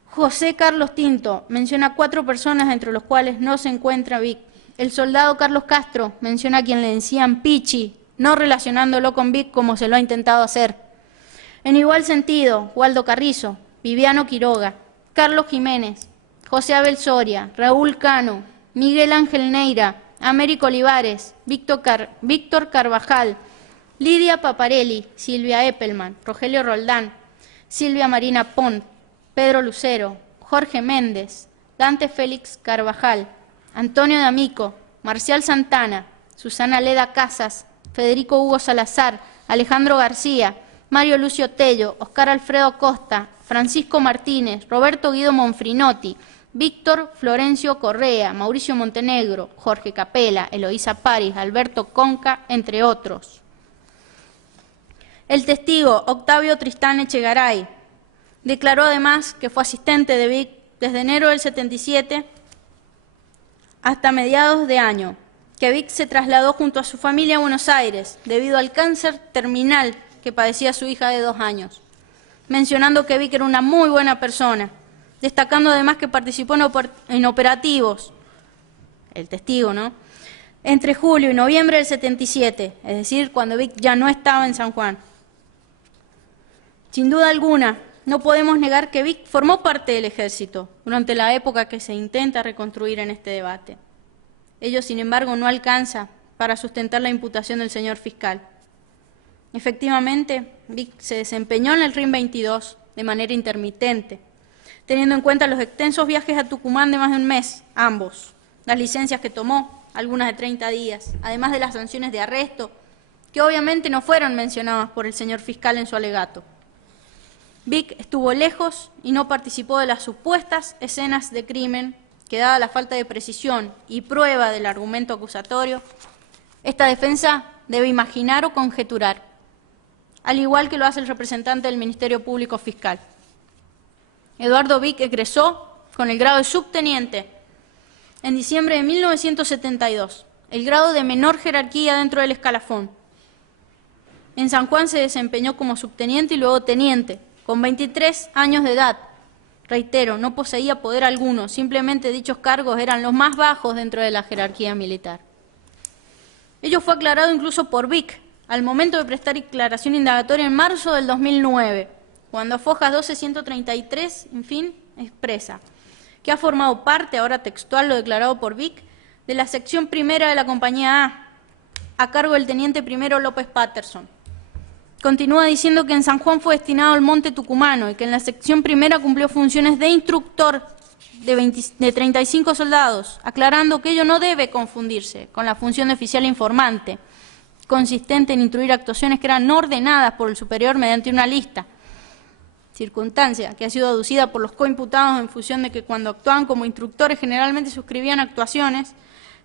José Carlos Tinto menciona a 4 personas, entre los cuales no se encuentra Vic. El soldado Carlos Castro menciona a quien le decían Pichi, no relacionándolo con Vic como se lo ha intentado hacer. En igual sentido, Waldo Carrizo, Viviano Quiroga, Carlos Jiménez, José Abel Soria, Raúl Cano, Miguel Ángel Neira, Américo Olivares, Víctor Carvajal, Lidia Paparelli, Silvia Eppelman, Rogelio Roldán, Silvia Marina Pont, Pedro Lucero, Jorge Méndez, Dante Félix Carvajal, Antonio D'Amico, Marcial Santana, Susana Leda Casas, Federico Hugo Salazar, Alejandro García, Mario Lucio Tello, Oscar Alfredo Costa, Francisco Martínez, Roberto Guido Monfrinotti, Víctor Florencio Correa, Mauricio Montenegro, Jorge Capela, Eloísa Paris, Alberto Conca, entre otros. El testigo Octavio Tristán Echegaray declaró además que fue asistente de Vic desde enero del 77 hasta mediados de año, que Vic se trasladó junto a su familia a Buenos Aires debido al cáncer terminal que padecía su hija de 2 años, mencionando que Vic era una muy buena persona, destacando además que participó en operativos, el testigo, ¿no?, entre julio y noviembre del 77, es decir, cuando Vic ya no estaba en San Juan. Sin duda alguna, no podemos negar que Vic formó parte del ejército durante la época que se intenta reconstruir en este debate. Ello, sin embargo, no alcanza para sustentar la imputación del señor fiscal. Efectivamente, Vic se desempeñó en el RIM 22 de manera intermitente, teniendo en cuenta los extensos viajes a Tucumán de más de un mes, ambos, las licencias que tomó, algunas de 30 días, además de las sanciones de arresto, que obviamente no fueron mencionadas por el señor fiscal en su alegato. Vic estuvo lejos y no participó de las supuestas escenas de crimen que, dada la falta de precisión y prueba del argumento acusatorio, esta defensa debe imaginar o conjeturar, al igual que lo hace el representante del Ministerio Público Fiscal. Eduardo Vic egresó con el grado de subteniente en diciembre de 1972, el grado de menor jerarquía dentro del escalafón. En San Juan se desempeñó como subteniente y luego teniente, con 23 años de edad. Reitero, no poseía poder alguno, simplemente dichos cargos eran los más bajos dentro de la jerarquía militar. Ello fue aclarado incluso por Vic, al momento de prestar declaración indagatoria en marzo del 2009, cuando Fojas 12-133, en fin, expresa que ha formado parte, ahora textual lo declarado por Vic, de la sección primera de la compañía a cargo del teniente primero López Patterson. Continúa diciendo que en San Juan fue destinado al Monte Tucumano y que en la sección primera cumplió funciones de instructor de 35 soldados, aclarando que ello no debe confundirse con la función de oficial informante, consistente en instruir actuaciones que eran ordenadas por el superior mediante una lista, circunstancia que ha sido aducida por los coimputados en función de que cuando actuaban como instructores generalmente suscribían actuaciones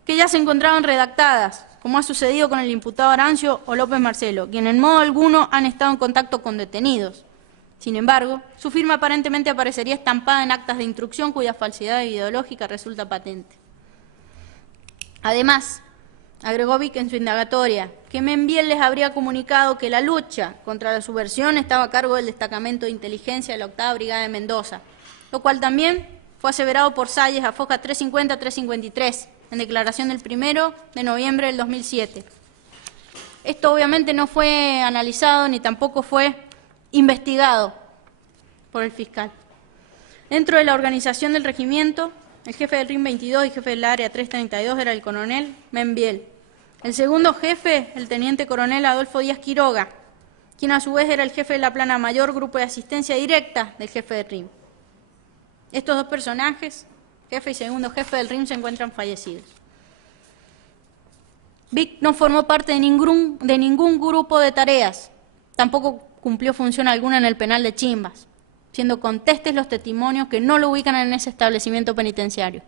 que ya se encontraban redactadas, como ha sucedido con el imputado Arancio o López Marcelo, quienes en modo alguno han estado en contacto con detenidos. Sin embargo, su firma aparentemente aparecería estampada en actas de instrucción cuya falsedad ideológica resulta patente. Además, agregó Vic en su indagatoria que Membiel les habría comunicado que la lucha contra la subversión estaba a cargo del destacamento de inteligencia de la 8ª Brigada de Mendoza, lo cual también fue aseverado por Salles a Foja 350-353, en declaración del 1 de noviembre del 2007. Esto obviamente no fue analizado ni tampoco fue investigado por el fiscal. Dentro de la organización del regimiento, el jefe del RIM 22 y jefe del área 332 era el coronel Membiel. El segundo jefe, el teniente coronel Adolfo Díaz Quiroga, quien a su vez era el jefe de la plana mayor, grupo de asistencia directa del jefe del RIM. Estos dos personajes, jefe y segundo jefe del RIM, se encuentran fallecidos. Vic no formó parte de ningún grupo de tareas, tampoco cumplió función alguna en el penal de Chimbas, siendo contestes los testimonios que no lo ubican en ese establecimiento penitenciario.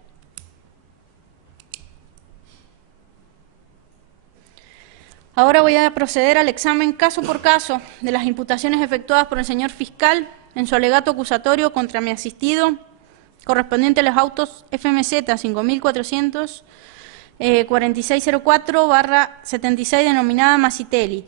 Ahora voy a proceder al examen caso por caso de las imputaciones efectuadas por el señor fiscal en su alegato acusatorio contra mi asistido, correspondiente a los autos FMZ 5404/76 denominada Macitelli.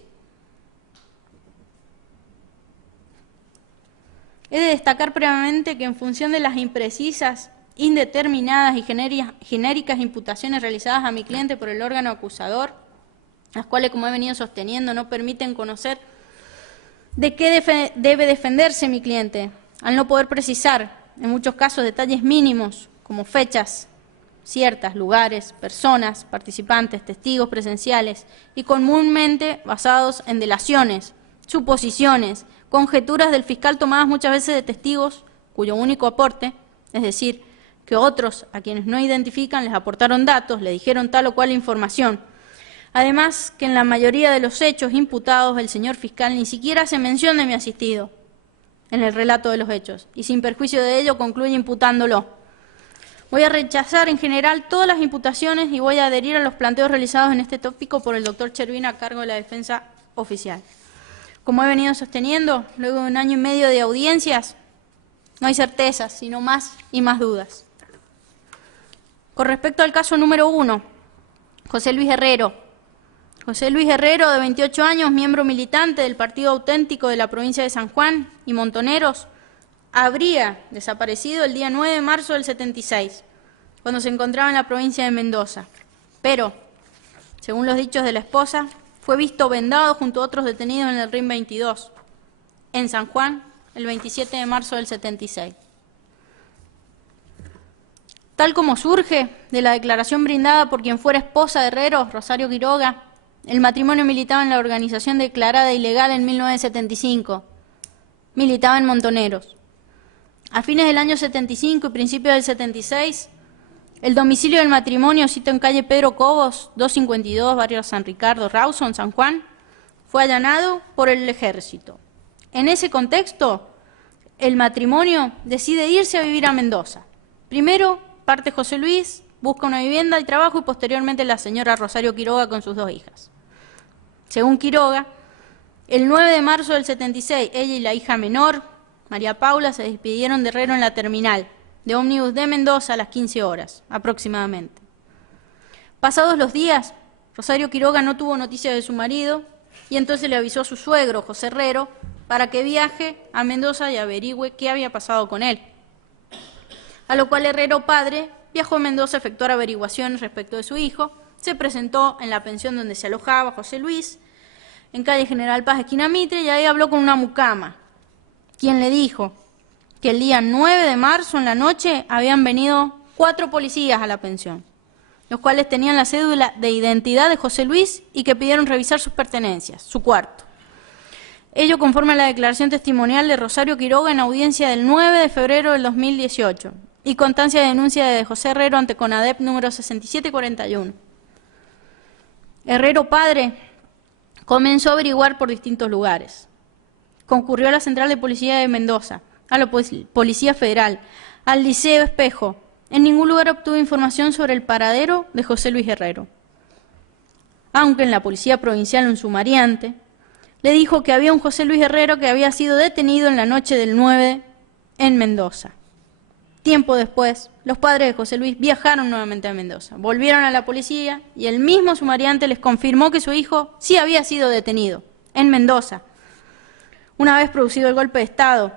He de destacar previamente que en función de las imprecisas, indeterminadas y genéricas imputaciones realizadas a mi cliente por el órgano acusador, las cuales, como he venido sosteniendo, no permiten conocer de qué debe defenderse mi cliente, al no poder precisar, en muchos casos, detalles mínimos, como fechas ciertas, lugares, personas, participantes, testigos presenciales, y comúnmente basados en delaciones, suposiciones, conjeturas del fiscal tomadas muchas veces de testigos cuyo único aporte, es decir, que otros a quienes no identifican les aportaron datos, le dijeron tal o cual información. Además, que en la mayoría de los hechos imputados el señor fiscal ni siquiera hace mención de mi asistido en el relato de los hechos, y sin perjuicio de ello concluye imputándolo. Voy a rechazar en general todas las imputaciones y voy a adherir a los planteos realizados en este tópico por el doctor Chervin a cargo de la defensa oficial. Como he venido sosteniendo, luego de 1 año y medio de audiencias, no hay certezas, sino más y más dudas. Con respecto al caso número 1, José Luis Herrero. José Luis Herrero, de 28 años, miembro militante del Partido Auténtico de la provincia de San Juan y Montoneros, habría desaparecido el día 9 de marzo del 76, cuando se encontraba en la provincia de Mendoza. Pero, según los dichos de la esposa, fue visto vendado junto a otros detenidos en el RIM 22, en San Juan, el 27 de marzo del 76. Tal como surge de la declaración brindada por quien fuera esposa de Herrero, Rosario el matrimonio militaba en la organización declarada ilegal en 1975, militaba en Montoneros. A fines del año 75 y principios del 76, el domicilio del matrimonio, cito en calle Pedro Cobos, 252, barrio San Ricardo, Rawson, San Juan, fue allanado por el ejército. En ese contexto, el matrimonio decide irse a vivir a Mendoza. Primero parte José Luis, busca una vivienda y trabajo, y posteriormente la señora Rosario Quiroga con sus 2 hijas. Según Quiroga, el 9 de marzo del 76, ella y la hija menor, María Paula, se despidieron de Herrero en la terminal de ómnibus de Mendoza a las 15 horas aproximadamente. Pasados los días, Rosario Quiroga no tuvo noticia de su marido y entonces le avisó a su suegro, José Herrero, para que viaje a Mendoza y averigüe qué había pasado con él. A lo cual Herrero padre viajó a Mendoza a efectuar averiguaciones respecto de su hijo, se presentó en la pensión donde se alojaba José Luis, en calle General Paz, esquina Mitre, y ahí habló con una mucama, quien le dijo que el día 9 de marzo en la noche habían venido 4 policías a la pensión, los cuales tenían la cédula de identidad de José Luis y que pidieron revisar sus pertenencias, su cuarto. Ello conforme a la declaración testimonial de Rosario Quiroga en audiencia del 9 de febrero del 2018 y constancia de denuncia de José Herrero ante CONADEP número 6741. Herrero padre comenzó a averiguar por distintos lugares. Concurrió a la Central de Policía de Mendoza, a la Policía Federal, al Liceo Espejo. En ningún lugar obtuvo información sobre el paradero de José Luis Herrero. Aunque en la Policía Provincial un sumariante le dijo que había un José Luis Herrero que había sido detenido en la noche del 9 en Mendoza. Tiempo después, los padres de José Luis viajaron nuevamente a Mendoza, volvieron a la policía y el mismo sumariante les confirmó que su hijo sí había sido detenido en Mendoza. Una vez producido el golpe de Estado,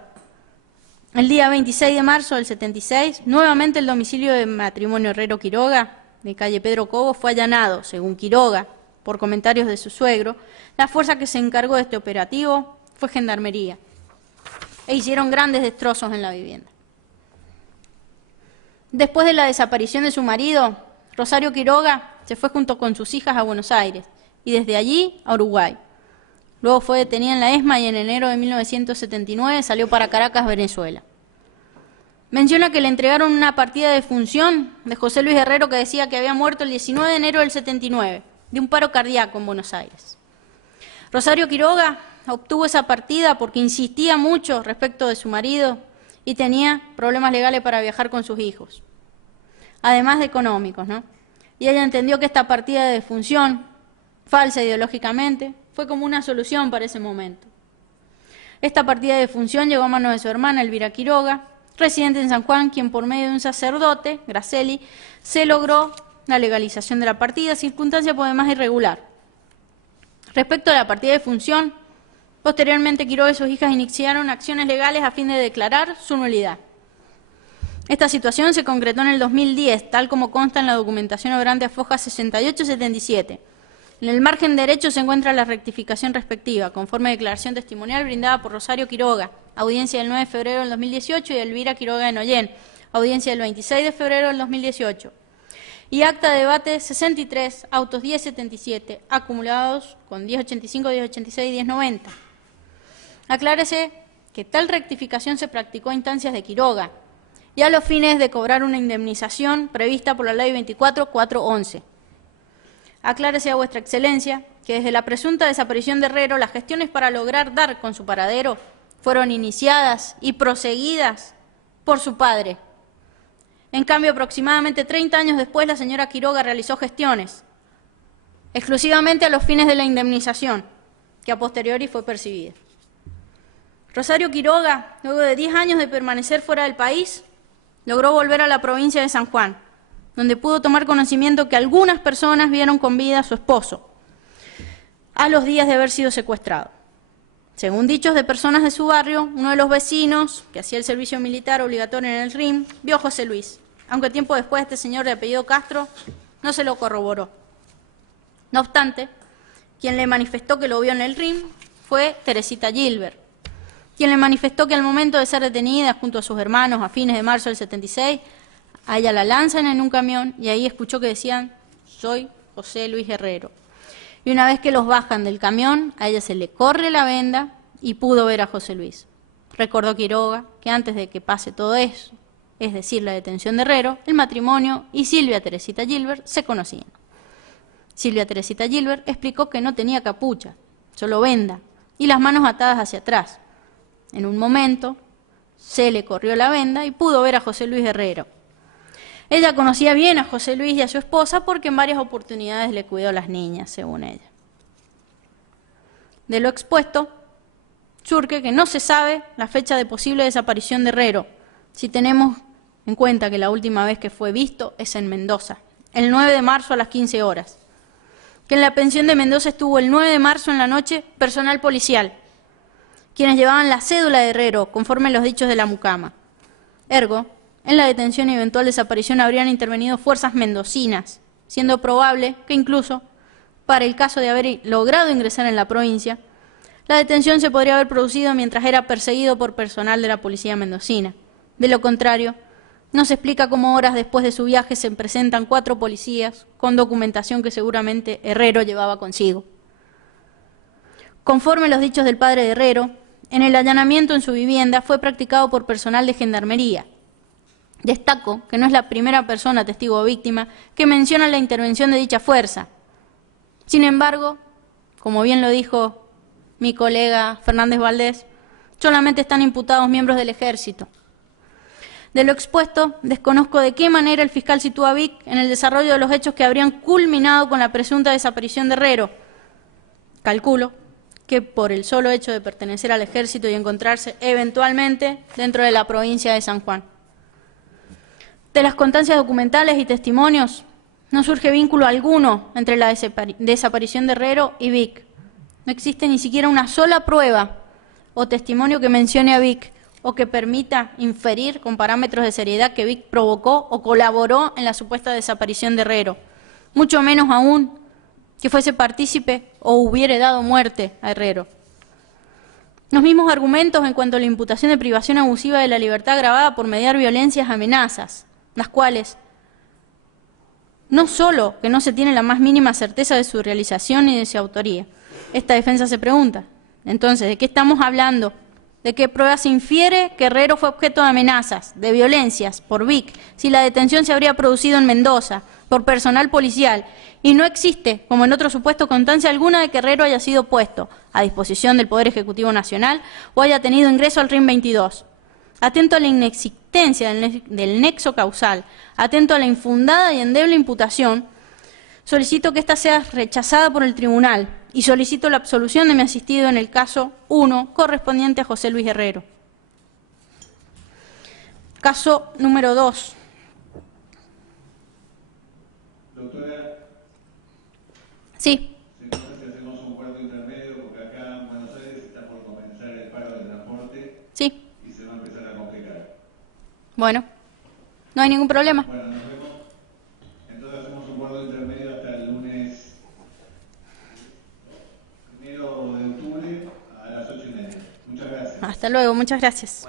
el día 26 de marzo del 76, nuevamente el domicilio del matrimonio Herrero Quiroga, de calle Pedro Cobos, fue allanado, según Quiroga, por comentarios de su suegro. La fuerza que se encargó de este operativo fue Gendarmería, e hicieron grandes destrozos en la vivienda. Después de la desaparición de su marido, Rosario Quiroga se fue junto con sus hijas a Buenos Aires y desde allí a Uruguay. Luego fue detenida en la ESMA y en enero de 1979 salió para Caracas, Venezuela. Menciona que le entregaron una partida de función de José Luis Herrero que decía que había muerto el 19 de enero del 79, de un paro cardíaco en Buenos Aires. Rosario Quiroga obtuvo esa partida porque insistía mucho respecto de su marido y tenía problemas legales para viajar con sus hijos, además de económicos, ¿no? Y ella entendió que esta partida de defunción, falsa ideológicamente, fue como una solución para ese momento. Esta partida de defunción llegó a manos de su hermana Elvira Quiroga, residente en San Juan, quien por medio de un sacerdote, Graceli, se logró la legalización de la partida, circunstancia por demás irregular. Respecto a la partida de defunción, posteriormente Quiroga y sus hijas iniciaron acciones legales a fin de declarar su nulidad. Esta situación se concretó en el 2010, tal como consta en la documentación obrante a fojas 68 y 77. En el margen derecho se encuentra la rectificación respectiva, conforme a declaración testimonial brindada por Rosario Quiroga, audiencia del 9 de febrero del 2018, y Elvira Quiroga de Noyen, audiencia del 26 de febrero del 2018. Y acta de debate 63, autos 1077, acumulados con 1085, 1086 y 1090. Aclárese que tal rectificación se practicó a instancias de Quiroga y a los fines de cobrar una indemnización prevista por la Ley 24.411. Aclárese a vuestra excelencia que desde la presunta desaparición de Herrero, las gestiones para lograr dar con su paradero fueron iniciadas y proseguidas por su padre. En cambio, aproximadamente 30 años después, la señora Quiroga realizó gestiones exclusivamente a los fines de la indemnización, que a posteriori fue percibida. Rosario Quiroga, luego de 10 años de permanecer fuera del país, logró volver a la provincia de San Juan, donde pudo tomar conocimiento que algunas personas vieron con vida a su esposo a los días de haber sido secuestrado. Según dichos de personas de su barrio, uno de los vecinos, que hacía el servicio militar obligatorio en el RIM, vio a José Luis, aunque tiempo después este señor de apellido Castro no se lo corroboró. No obstante, quien le manifestó que lo vio en el RIM fue Teresita Gilbert, quien le manifestó que al momento de ser detenida junto a sus hermanos a fines de marzo del 76, a ella la lanzan en un camión y ahí escuchó que decían: soy José Luis Herrero. Y una vez que los bajan del camión, a ella se le corre la venda y pudo ver a José Luis. Recordó Quiroga que antes de que pase todo eso, es decir, la detención de Herrero, el matrimonio y Silvia Teresita Gilbert se conocían. Silvia Teresita Gilbert explicó que no tenía capucha, solo venda, y las manos atadas hacia atrás. En un momento se le corrió la venda y pudo ver a José Luis Herrero. Ella conocía bien a José Luis y a su esposa porque en varias oportunidades le cuidó a las niñas, según ella. De lo expuesto, surge que no se sabe la fecha de posible desaparición de Herrero, si tenemos en cuenta que la última vez que fue visto es en Mendoza, el 9 de marzo a las 15 horas. Que en la pensión de Mendoza estuvo el 9 de marzo en la noche personal policial, quienes llevaban la cédula de Herrero, conforme a los dichos de la mucama. Ergo, en la detención y eventual desaparición habrían intervenido fuerzas mendocinas, siendo probable que incluso, para el caso de haber logrado ingresar en la provincia, la detención se podría haber producido mientras era perseguido por personal de la policía mendocina. De lo contrario, no se explica cómo horas después de su viaje se presentan 4 policías con documentación que seguramente Herrero llevaba consigo. Conforme a los dichos del padre de Herrero, en el allanamiento en su vivienda fue practicado por personal de gendarmería. Destaco que no es la primera persona testigo o víctima que menciona la intervención de dicha fuerza. Sin embargo, como bien lo dijo mi colega Fernández Valdés, solamente están imputados miembros del ejército. De lo expuesto, desconozco de qué manera el fiscal sitúa a Vic en el desarrollo de los hechos que habrían culminado con la presunta desaparición de Herrero. Calculo que por el solo hecho de pertenecer al ejército y encontrarse eventualmente dentro de la provincia de San Juan. De las constancias documentales y testimonios, no surge vínculo alguno entre la desaparición de Herrero y Vic. No existe ni siquiera una sola prueba o testimonio que mencione a Vic o que permita inferir con parámetros de seriedad que Vic provocó o colaboró en la supuesta desaparición de Herrero, mucho menos aún que fuese partícipe o hubiere dado muerte a Herrero. Los mismos argumentos en cuanto a la imputación de privación abusiva de la libertad agravada por mediar violencias amenazas, las cuales no solo que no se tiene la más mínima certeza de su realización ni de su autoría. Esta defensa se pregunta, entonces, ¿de qué estamos hablando? ¿De qué prueba se infiere que Herrero fue objeto de amenazas, de violencias, por Vic, si la detención se habría producido en Mendoza, por personal policial, y no existe, como en otro supuesto, constancia alguna de que Herrero haya sido puesto a disposición del Poder Ejecutivo Nacional o haya tenido ingreso al RIN 22? Atento a la inexistencia del nexo causal, atento a la infundada y endeble imputación, solicito que ésta sea rechazada por el tribunal y solicito la absolución de mi asistido en el caso 1 correspondiente a José Luis Herrero. Caso número 2. Doctora, Sí. entonces si hacemos un cuarto intermedio, porque acá en Buenos Aires está por comenzar el paro de transporte Sí. y se va a empezar a complicar. Bueno, no hay ningún problema. Bueno, nos vemos. Entonces hacemos un cuarto intermedio hasta el lunes 1 de octubre a las 8:30. Muchas gracias. Hasta luego, muchas gracias.